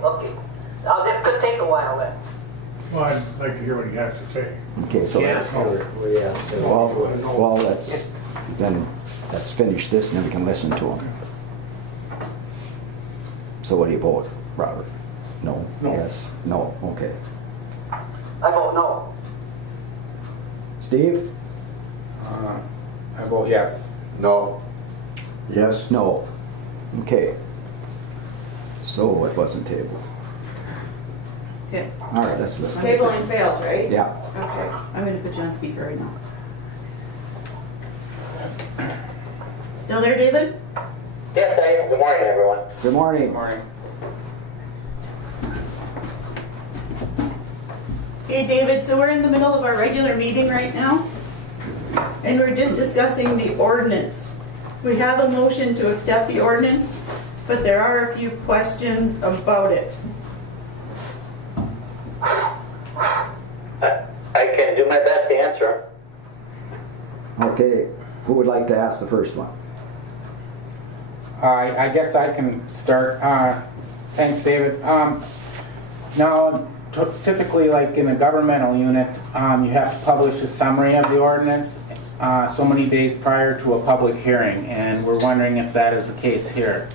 That could take a while then. Well, I'd like to hear what he has to say. Okay, so let's, well, let's finish this and then we can listen to him. So what do you vote, Robert? No? No. Yes? No, okay. I vote no. Steve? I vote yes. no, Yes? No. Okay. So it wasn't tabled. Okay, All right, let's listen. Tabling fails, right? Yeah. Okay. I'm going to put you on speaker right now. Still there, David? Yes, I am. Good morning, everyone. Good morning. Good morning. Okay, David, so we're in the middle of our regular meeting right now, and we're just discussing the ordinance. We have a motion to accept the ordinance, but there are a few questions about it. I can do my best to answer. Okay, who would like to ask the first one? I guess I can start. Thanks, David. Now, typically, like in a governmental unit, you have to publish a summary of the ordinance so many days prior to a public hearing, and we're wondering if that is the case here.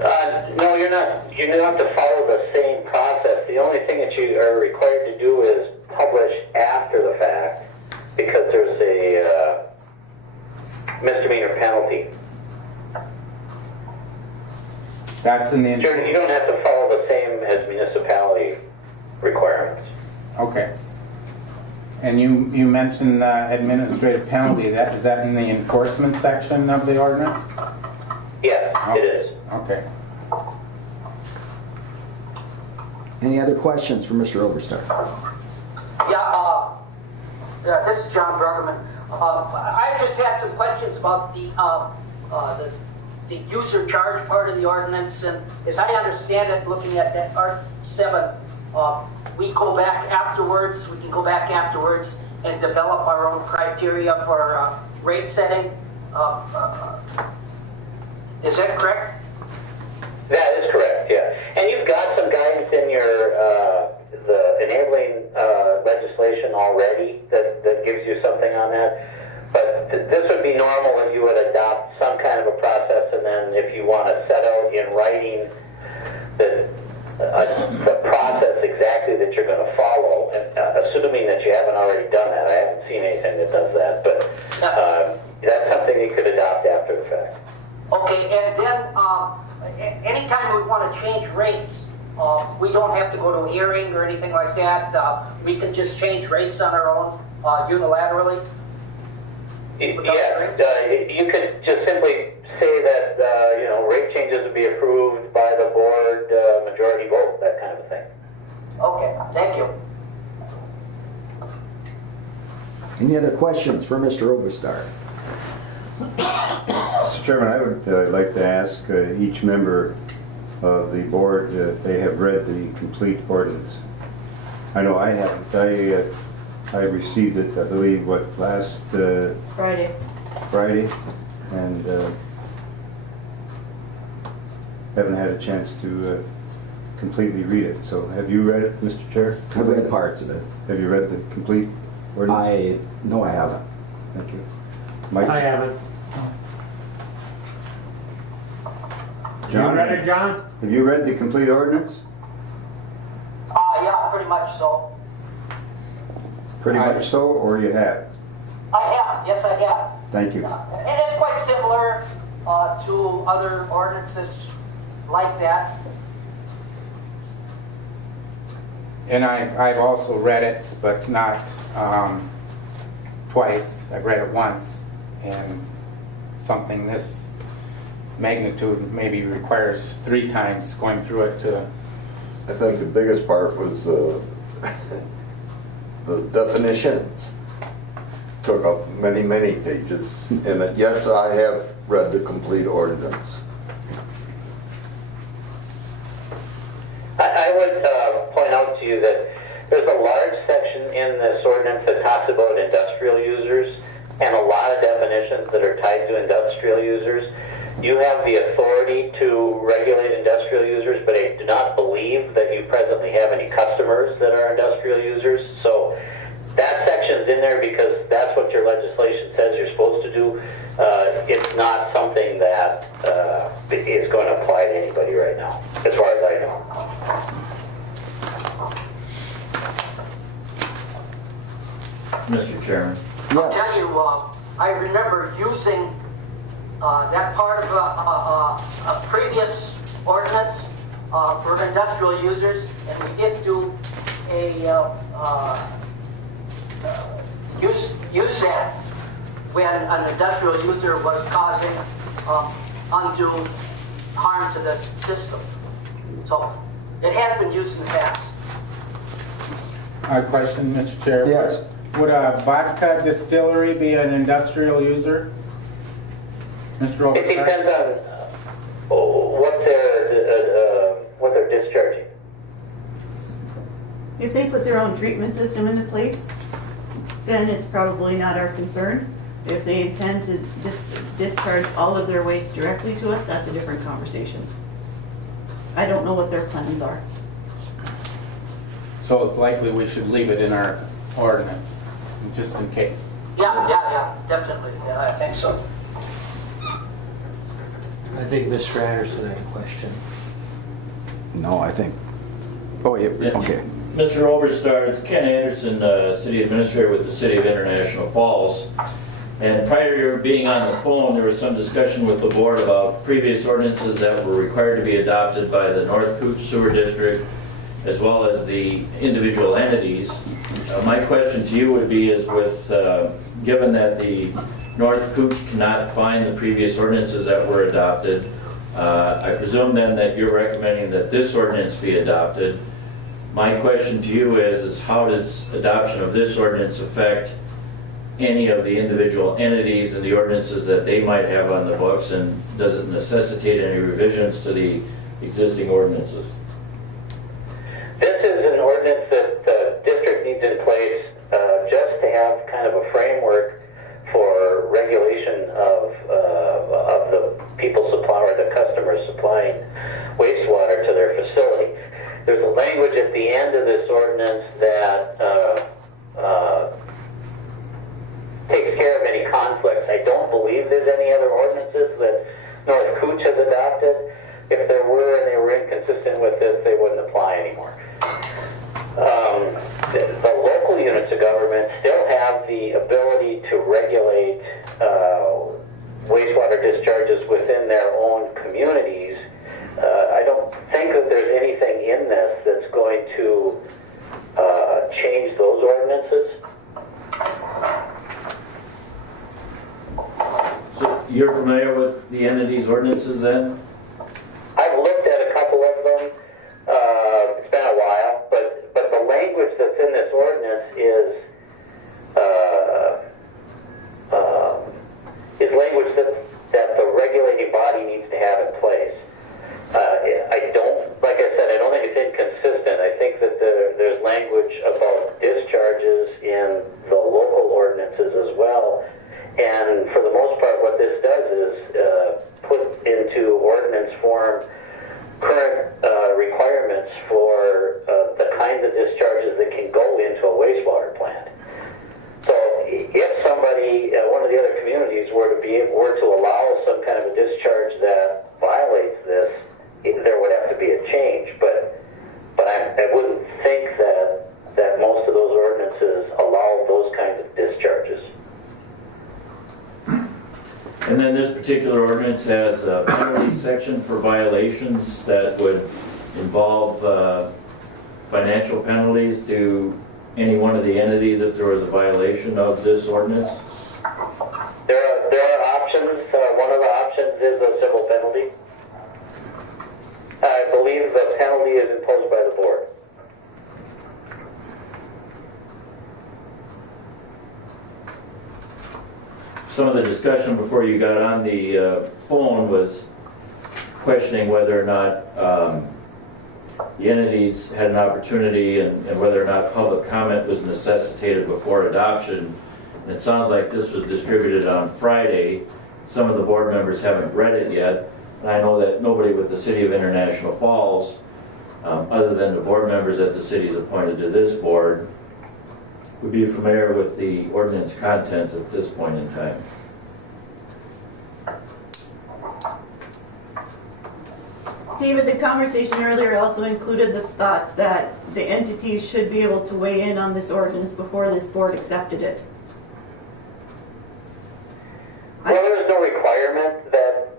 No, you're not. You don't have to follow the same process. The only thing that you are required to do is publish after the fact, because there's a misdemeanor penalty. That's in the, You don't have to follow the same as municipality requirements. okay. And you mentioned administrative penalty, is that in the enforcement section of the ordinance? Yes, Oh, it is. Okay. Any other questions for Mr. Oberstar? Yeah, this is John Bruggeman. I just had some questions about the user charge part of the ordinance, and as I understand it, looking at that Art 7, we can go back afterwards and develop our own criteria for rate setting. Is that correct? That is correct, yeah. And you've got some guidance in your the enabling legislation already that gives you something on that. But this would be normal if you would adopt some kind of a process, and then if you want to set out in writing the process exactly that you're going to follow, assuming that you haven't already done that. I haven't seen anything that does that, but that's something you could adopt after the fact. Okay, and then anytime we want to change rates, we don't have to go to a hearing or anything like that. We can just change rates on our own unilaterally. You could just simply say that rate changes would be approved by the board, majority vote, that kind of thing. Okay, thank you. Any other questions for Mr. Oberstar? Mr. Chairman, I would like to ask each member of the board if they have read the complete ordinance. I know I haven't. I received it, I believe, last Friday. and haven't had a chance to completely read it. So have you read it, Mr. Chair? I've read parts of it. Have you read the complete ordinance? No, I haven't. Thank you. Mike? I haven't. John? You read it, John? Have you read the complete ordinance? Yeah, pretty much so. Pretty much so, or you have? I have, yes I have. Thank you. And it's quite similar to other ordinances like that. And I've also read it, but not twice. I've read it once, and something this magnitude maybe requires 3 times going through it to... I think the biggest part was the definitions. Took up many, many pages. And yes, I have read the complete ordinance. I would point out to you that there's a large section in this ordinance that talks about industrial users and a lot of definitions that are tied to industrial users. You have the authority to regulate industrial users, but I do not believe that you presently have any customers that are industrial users. So that section's in there because that's what your legislation says you're supposed to do. It's not something that is going to apply to anybody right now, as far as I know. Mr. Chairman. I'll tell you, I remember using that part of a previous ordinance for industrial users, and we did do a use that when an industrial user was causing undue harm to the system. So it has been used in the past. A question, Mr. Chair? Yes. Would a vodka distillery be an industrial user? Mr. Oberstar? It depends on what they're discharging. If they put their own treatment system into place, then it's probably not our concern. If they intend to just discharge all of their waste directly to us, that's a different conversation. I don't know what their plans are. So it's likely we should leave it in our ordinance, just in case. Yeah, definitely. Yeah, I think so. I think Mr. Anderson had a question. No, I think, oh, yeah, okay. Mr. Oberstar, it's Ken Anderson, City Administrator with the City of International Falls. And prior to your being on the phone, there was some discussion with the board about previous ordinances that were required to be adopted by the North Cooch Sewer District as well as the individual entities. My question to you would be is with, given that the North Cooch cannot find the previous ordinances that were adopted, I presume then that you're recommending that this ordinance be adopted. My question to you is how does adoption of this ordinance affect any of the individual entities and the ordinances that they might have on the books, and does it necessitate any revisions to the existing ordinances? This is an ordinance that the district needs in place just to have kind of a framework for regulation of the people supply or the customers supplying wastewater to their facility. There's a language at the end of this ordinance that takes care of any conflicts. I don't believe there's any other ordinances that North Cooch has adopted. If there were and they were inconsistent with this, they wouldn't apply anymore. The local units of government still have the ability to regulate wastewater discharges within their own communities. I don't think that there's anything in this that's going to change those ordinances. So you're familiar with the entities' ordinances then? I've looked at a couple of them. It's been a while, but the language that's in this ordinance is language that the regulating body needs to have in place. I don't think it's inconsistent. I think that there's language about discharges in the local ordinances as well. And for the most part, what this does is put into ordinance form current requirements for the kinds of discharges that can go into a wastewater plant. So if somebody, one of the other communities were to allow some kind of a discharge that violates this, there would have to be a change. But I wouldn't think that most of those ordinances allow those kinds of discharges. And then this particular ordinance has a penalty section for violations that would involve financial penalties to any one of the entities if there was a violation of this ordinance? There are options. One of the options is a civil penalty. I believe the penalty is imposed by the board. Some of the discussion before you got on the phone was questioning whether or not the entities had an opportunity and whether or not public comment was necessitated before adoption. And it sounds like this was distributed on Friday. Some of the board members haven't read it yet. And I know that nobody with the City of International Falls, other than the board members that the city's appointed to this board, would be familiar with the ordinance contents at this point in time. David, the conversation earlier also included the thought that the entities should be able to weigh in on this ordinance before this board accepted it. Well, there's no requirement that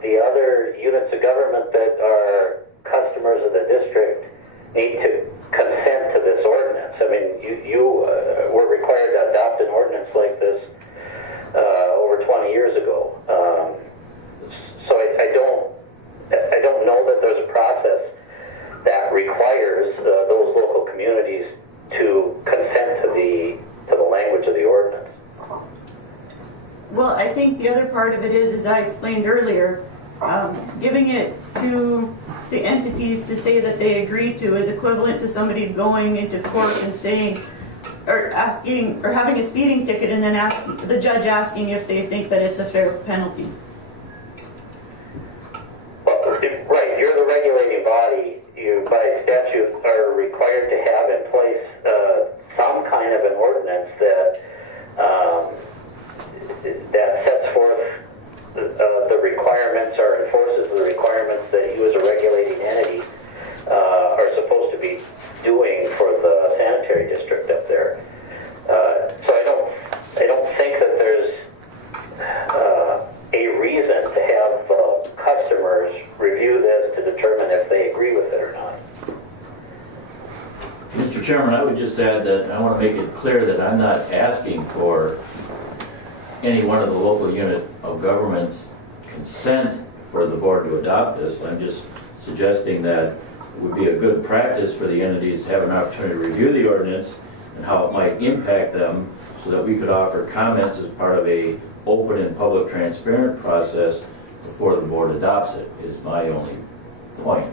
the other units of government that are customers of the district need to consent to this ordinance. I mean, you were required to adopt an ordinance like this over 20 years ago. So I don't know that there's a process that requires those local communities to consent to the language of the ordinance. Well, I think the other part of it is, as I explained earlier, giving it to the entities to say that they agree to is equivalent to somebody going into court and saying, or asking, or having a speeding ticket and then the judge asking if they think that it's a fair penalty. Well, right, you're the regulating body. You, by statute, are required to have in place some kind of an ordinance that sets forth the requirements or enforces the requirements that you as a regulating entity I want to make it clear that I'm not asking for any one of the local unit of government's consent for the board to adopt this. I'm just suggesting that it would be a good practice for the entities to have an opportunity to review the ordinance and how it might impact them, so that we could offer comments as part of a open and public transparent process before the board adopts it, is my only point.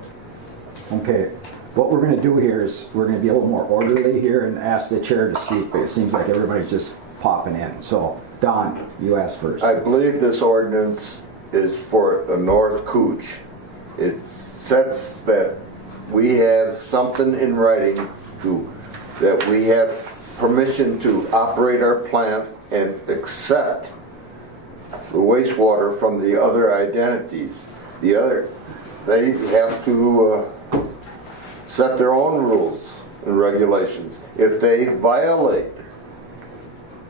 Okay, what we're gonna do here is, we're gonna be a little more orderly here and ask the chair to speak, but it seems like everybody's just popping in. So, Don, you ask first. I believe this ordinance is for the North Cooch. It sets that we have something in writing that we have permission to operate our plant and accept the wastewater from the other identities. They have to set their own rules and regulations. If they violate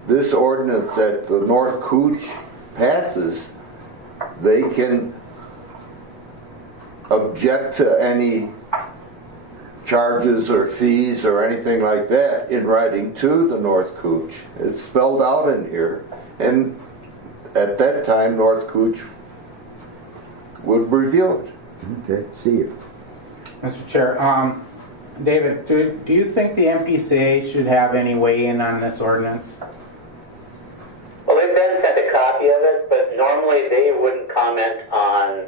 this ordinance that the North Cooch passes, they can object to any charges or fees or anything like that in writing to the North Cooch. It's spelled out in here. And at that time, North Cooch would review it. Okay, Steve. Mr. Chair, David, do you think the MPCA should have any weigh in on this ordinance? Well, they've been sent a copy of it, but normally they wouldn't comment on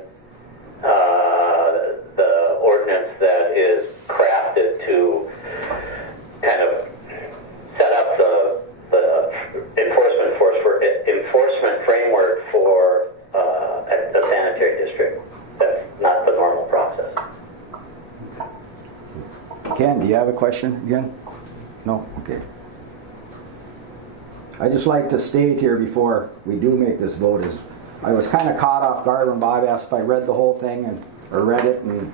the ordinance that is crafted to kind of set up the enforcement framework for the sanitary district. That's not the normal process. Ken, do you have a question again? No? Okay. I just like to state here before we do make this vote is, I was kind of caught off guard when Bob asked if I read the whole thing or read it, and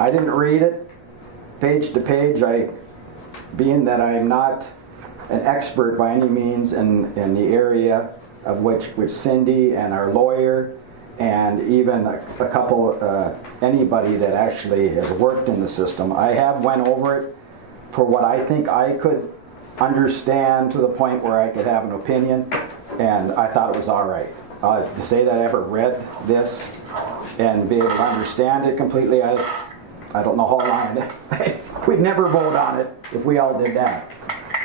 I didn't read it page to page. Being that I'm not an expert by any means in the area of which Cindy and our lawyer and even a couple, anybody that actually has worked in the system, I have went over it for what I think I could understand to the point where I could have an opinion, and I thought it was all right. To say that I ever read this and be able to understand it completely, I don't know how long. We'd never vote on it if we all did that.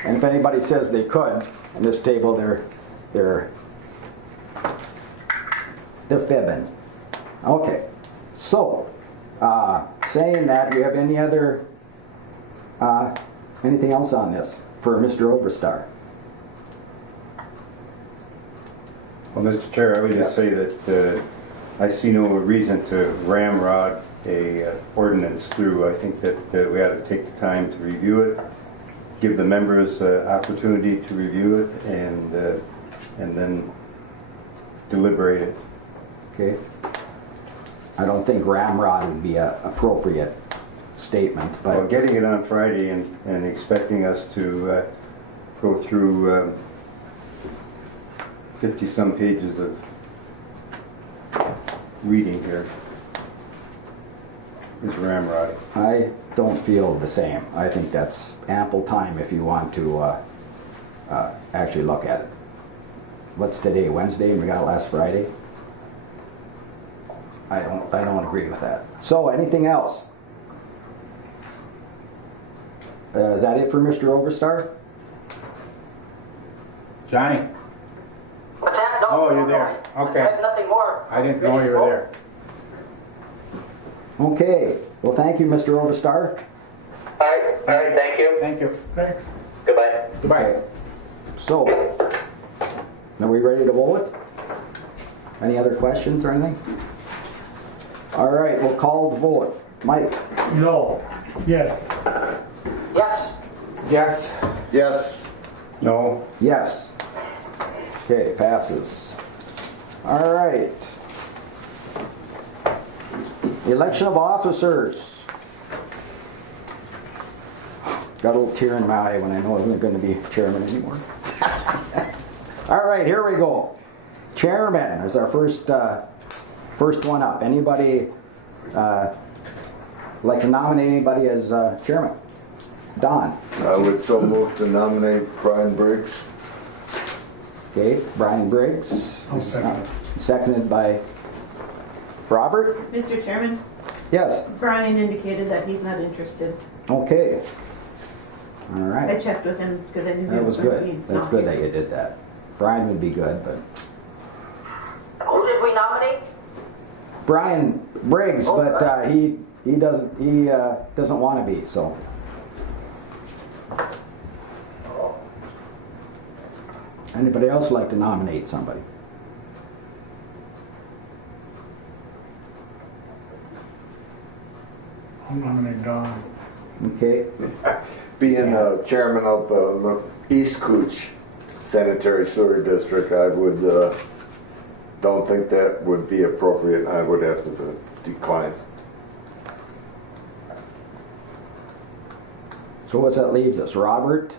And if anybody says they could, in this table, they're fibbing. Okay, so saying that, do we have any other anything else on this for Mr. Overstar? Well, Mr. Chair, I would just say that I see no reason to ramrod a ordinance through. I think that we ought to take the time to review it, give the members opportunity to review it, and then deliberate it. Okay. I don't think ramrod would be an appropriate statement, but Well, getting it on Friday and expecting us to go through 50-some pages of reading here is ramrodding. I don't feel the same. I think that's ample time if you want to actually look at it. What's today, Wednesday, and we got it last Friday? I don't agree with that. So, anything else? Is that it for Mr. Overstar? Johnny? What's that? No, Oh, no, you're no, there. I Okay. have nothing more. I didn't know you were there. Okay. Well, thank you, Mr. Overstar. All right, thank you. Thank you. Thanks. Goodbye. Goodbye. So, are we ready to vote? Any other questions or anything? All right, we'll call the vote. Mike? No. Yes. Yes. Yes. Yes. No? Yes. Okay, passes. All right. Election of officers. Got a little tear in my eye when I know I wasn't going to be chairman anymore. All right, here we go. Chairman is our first one up. Anybody like to nominate anybody as chairman? Don. I would so move to nominate Brian Briggs. Okay, Brian Briggs. I'll second it. Seconded by Robert? Mr. Chairman, Yes. Brian indicated that he's not interested. Okay. All I right. checked with him because I knew he That was was going to be. good. That's good that you did that. Brian would be good, but Who did we nominate? Brian Briggs, but he doesn't want to be, so. Anybody else like to nominate somebody? I'll nominate Don. Okay. Being chairman of the East Cooch Sanitary Sewer District, I would, don't think that would be appropriate. I would have to decline. So what's that leaves us? Robert?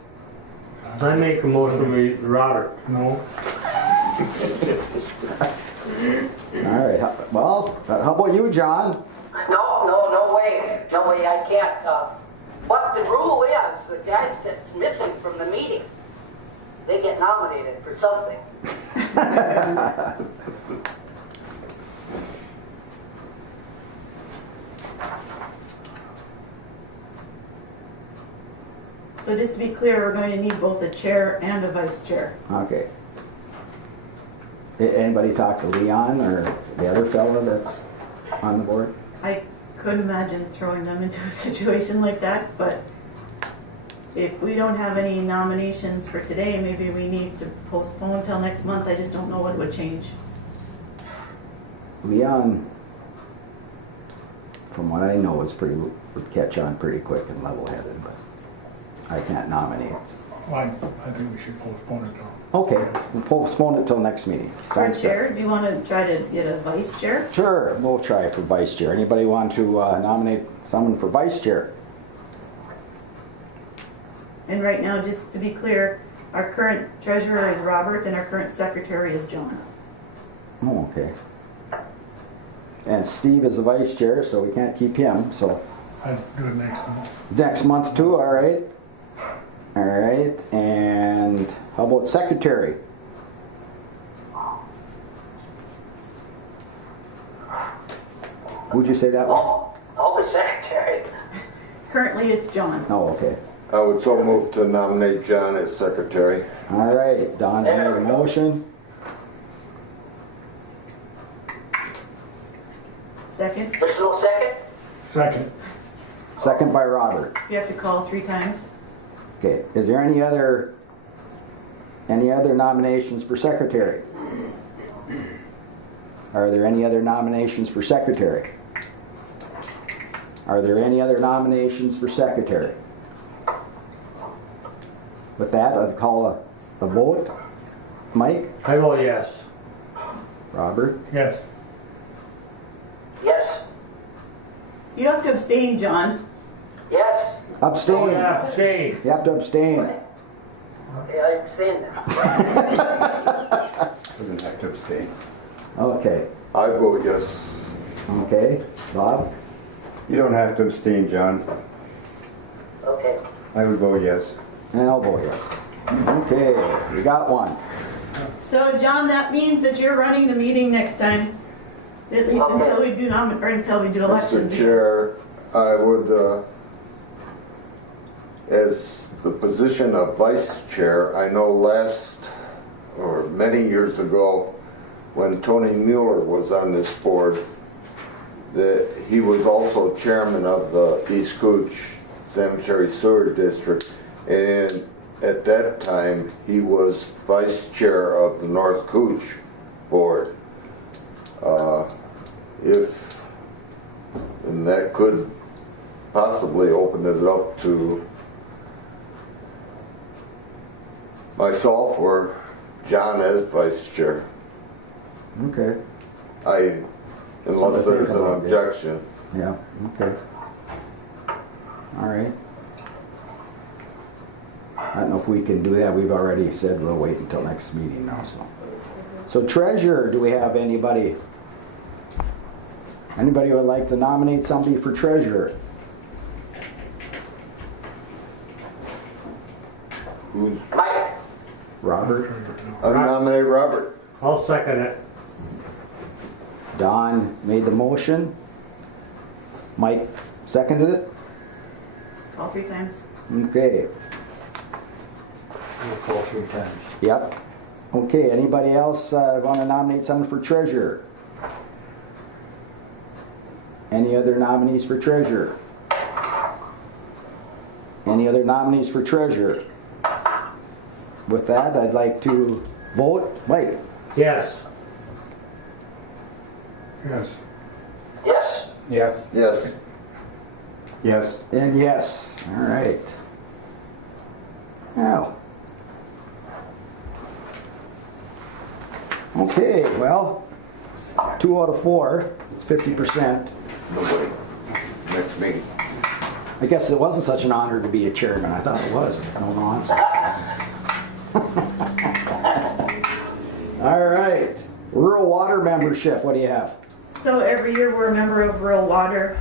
I make a motion with Robert. No, All right. Well, how about you, John? No way. No way, I can't. What the rule is, the guys that's missing from the meeting, they get nominated for something. So just to be clear, we're going to need both a chair and a vice chair. Okay. Anybody talk to Leon or the other fella that's on the board? I couldn't imagine throwing them into a situation like that, but if we don't have any nominations for today, maybe we need to postpone until next month. I just don't know what would change. Leon, from what I know, would catch on pretty quick and level-headed, but I can't nominate. I think we should postpone it though. Okay, we'll postpone it till next meeting. For Sounds good. chair, do you want to try to get a vice chair? Sure, we'll try for vice chair. Anybody want to nominate someone for vice chair? And right now, just to be clear, our current treasurer is Robert and our current secretary is John. Oh, okay. And Steve is the vice chair, so we can't keep him, so I'd do it next month. next month too, all right? All right, and how about secretary? Who'd you say that was? All the secretary. Currently, it's John. Oh, okay. I would so move to nominate John as secretary. All right, Don's made a motion. Second, There's no second? Second. Second by Robert. you have to call 3 times. Okay, is there any other nominations for secretary? Are there any other nominations for secretary? Are there any other nominations for secretary? With that, I'd call a vote. Mike? I vote yes. Robert? Yes. Yes. You have to abstain, John. Yes. Abstain. Yeah, Shane. You have to abstain. Yeah, I abstain now. Doesn't have to abstain. Okay. I vote yes. Okay. Bob? You don't have to abstain, John. Okay. I would vote yes. And I'll vote yes. Okay, we got one. So, John, that means that you're running the meeting next time, at least Okay. until we do or until we do elections. Mr. Chair, I would, as the position of vice chair, I know many years ago, when Tony Mueller was on this board, that he was also chairman of the East Cooch Sanitary Sewer District, and at that time, he was vice chair of the North Cooch Board. And that could possibly open it up to myself or John as vice chair. Okay. Unless there's an objection. Yeah, okay. All right. I don't know if we can do that. We've already said we'll wait until next meeting now, so. So treasurer, do we have anybody? Anybody would like to nominate somebody for treasurer? Who's, Mike. Robert? I nominate Robert. I'll second it. Don made the motion. Mike seconded it. All 3 times. Okay, We'll call 3 times. yep. Okay, anybody else want to nominate someone for treasurer? Any other nominees for treasurer? Any other nominees for treasurer? With that, I'd like to vote. Mike? Yes. Yes. Yes. Yes. Yes. Yes. And yes. All right. Now. Okay, well, 2 out of 4, it's 50%. Nobody. Next meeting. I guess it wasn't such an honor to be a chairman. I thought it was. No nonsense. All right. Rural water membership, what do you have? So every year we're a member of Rural Water.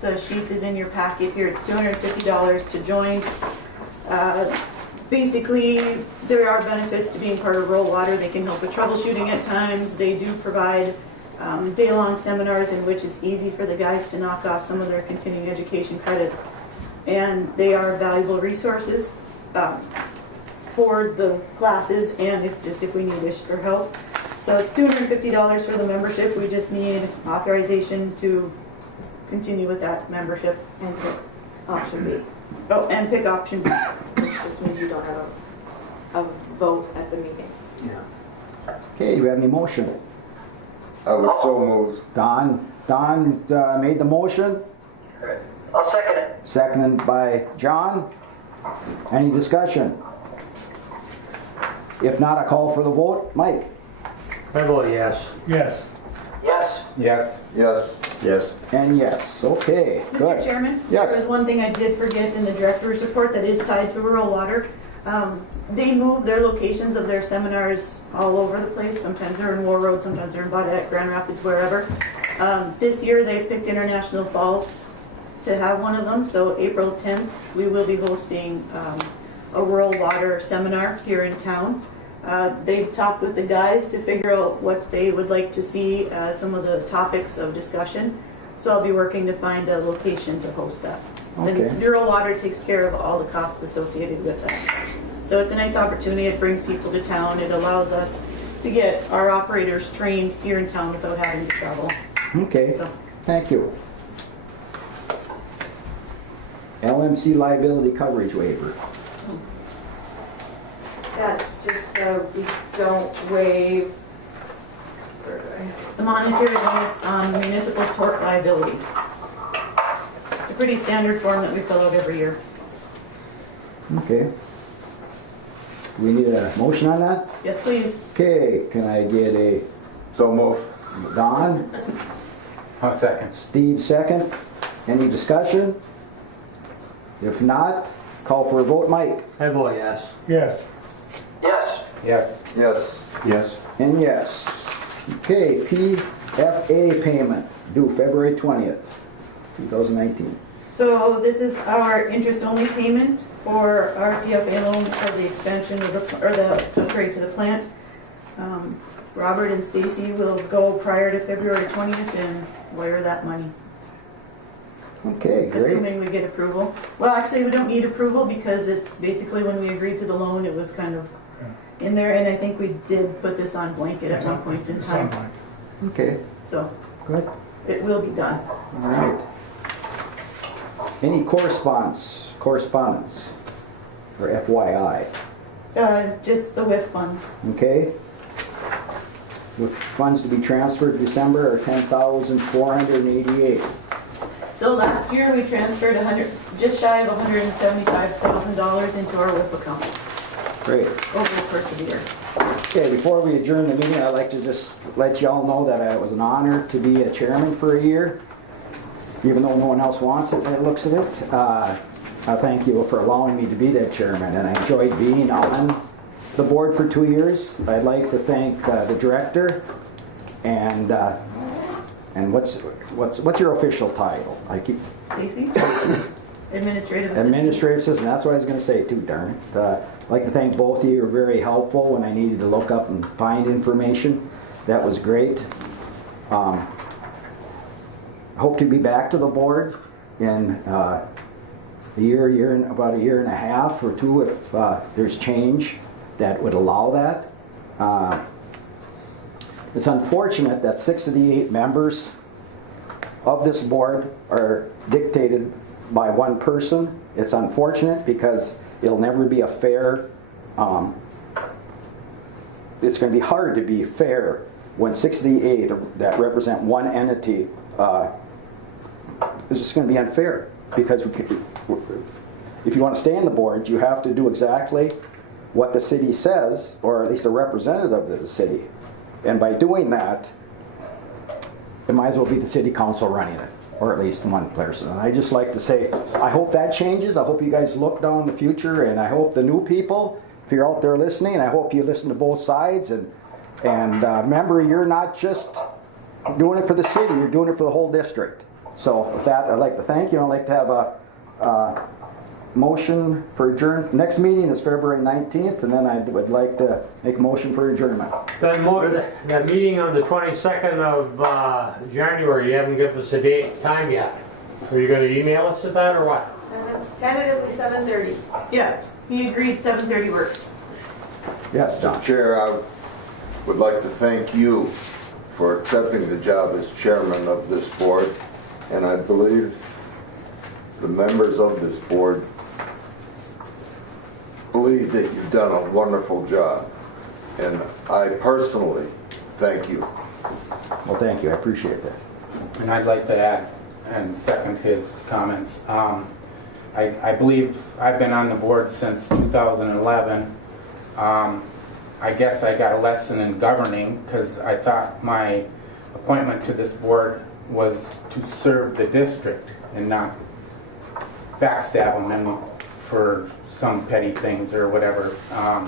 The sheet is in your packet here. It's $250 to join. Basically, there are benefits to being part of Rural Water. They can help with troubleshooting at times. They do provide day-long seminars in which it's easy for the guys to knock off some of their continuing education credits. And they are valuable resources for the classes and if we need or help. So it's $250 for the membership. We just need authorization to continue with that membership. And pick option B, Oh, and pick option B. which just means you don't have a vote at the meeting. Okay, do we have any motion? I would so move. Don made the motion, I'll second it. seconded by John. Any discussion? If not, I call for the vote. Mike? I vote yes. Yes. Yes. Yes. Yes. Yes. And yes. Okay, Mr. good. Chairman? Yes. There was one thing I did forget in the director's report that is tied to Rural Water. They move their locations of their seminars all over the place. Sometimes they're in War Road, sometimes they're in Baudette, Grand Rapids, wherever. This year they've picked International Falls to have one of them. So April 10th, we will be hosting a Rural Water seminar here in town. They've talked with the guys to figure out what they would like to see, some of the topics of discussion. So I'll be working to find a location to host that. Okay. And Rural Water takes care of all the costs associated with that. So it's a nice opportunity. It brings people to town. It allows us to get our operators trained here in town without having to travel. Okay, So thank you. LMC liability coverage waiver. Yeah, it's just, we don't waive, the monetary limits on municipal tort liability. It's a pretty standard form that we fill out every year. Okay. Do we need a motion on that? Yes, please. Okay, can I get a So move. Don? I'll second. Steve second. Any discussion? If not, call for a vote. Mike? I vote yes. Yes. Yes. Yes. Yes. Yes. And yes. Okay, PFA payment due February 20th, 2019. So this is our interest-only payment for our PFA loan for the expansion of the upgrade to the plant. Robert and Stacy will go prior to February 20th and wire that money, Okay, great. assuming we get approval. Well, actually, we don't need approval because it's basically when we agreed to the loan, it was kind of in there, and I think we did put this on blanket at one point in time. Okay, So good. it will be done. All right. Any correspondence, or FYI? Just the WIF funds. Okay. With funds to be transferred December are $10,488. So last year, we transferred just shy of $175,000 into our WIF account Great. over the course of the year. Okay, before we adjourn the meeting, I'd like to just let you all know that it was an honor to be a chairman for a year, even though no one else wants it by the looks of it. I thank you for allowing me to be that chairman, and I enjoyed being on the board for 2 years. I'd like to thank the director and what's your official title? I keep Stacy? Administrative assistant. Administrative assistant, that's what I was gonna say too, darn it. I'd like to thank both of you, you were very helpful when I needed to look up and find information. That was great. Hope to be back to the board in about a year and a half or two if there's change that would allow that. It's unfortunate that 6 of the 8 members of this board are dictated by one person. It's unfortunate because it'll never be a fair, it's going to be hard to be fair when 6 of the 8 that represent one entity, it's just going to be unfair because if you want to stay on the board, you have to do exactly what the city says, or at least a representative of the city. And by doing that, it might as well be the city council running it, or at least one person. And I just like to say, I hope that changes. I hope you guys look down the future, and I hope the new people, if you're out there listening, I hope you listen to both sides. And remember, you're not just doing it for the city, you're doing it for the whole district. So with that, I'd like to thank you. I'd like to have a motion for adjournment. Next meeting is February 19th, and then I would like to make a motion for adjournment. That meeting on the 22nd of January, you haven't given us a date, time yet. Are you going to email us at that or what? Tentatively 7:30. Yeah, he agreed 7:30 works. Yes, Don. Chair, I would like to thank you for accepting the job as chairman of this board, and I believe the members of this board believe that you've done a wonderful job, and I personally thank you. Well, thank you. I appreciate that. And I'd like to add and second his comments. I believe I've been on the board since 2011. I guess I got a lesson in governing because I thought my appointment to this board was to serve the district and not backstab them for some petty things or whatever.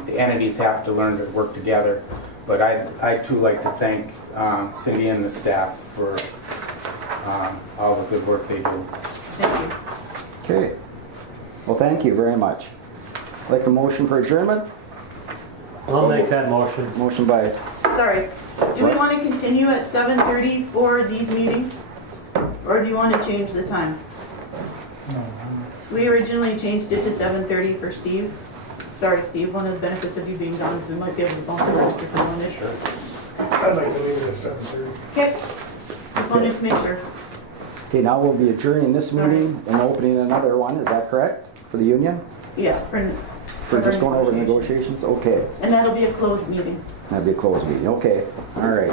The entities have to learn to work together. But I too like to thank Cindy and the staff for all the good work they do. Thank you. Okay. Well, thank you very much. I'd like a motion for adjournment. I'll make that motion. Motion by, Sorry, do we want to continue at 7:30 for these meetings? Or do you want to change the time? We originally changed it to 7:30 for Steve. Sorry, Steve, one of the benefits of you being gone is we might be able to bump it up if you wanted. Sure. I'd like to leave it at 7:30. Okay, just wanted to make sure. okay, now we'll be adjourning this meeting and opening another one. Is that correct? For the union? Yeah, For just going over negotiations? Okay. And that'll be a closed meeting. That'd be a closed meeting. Okay. All right.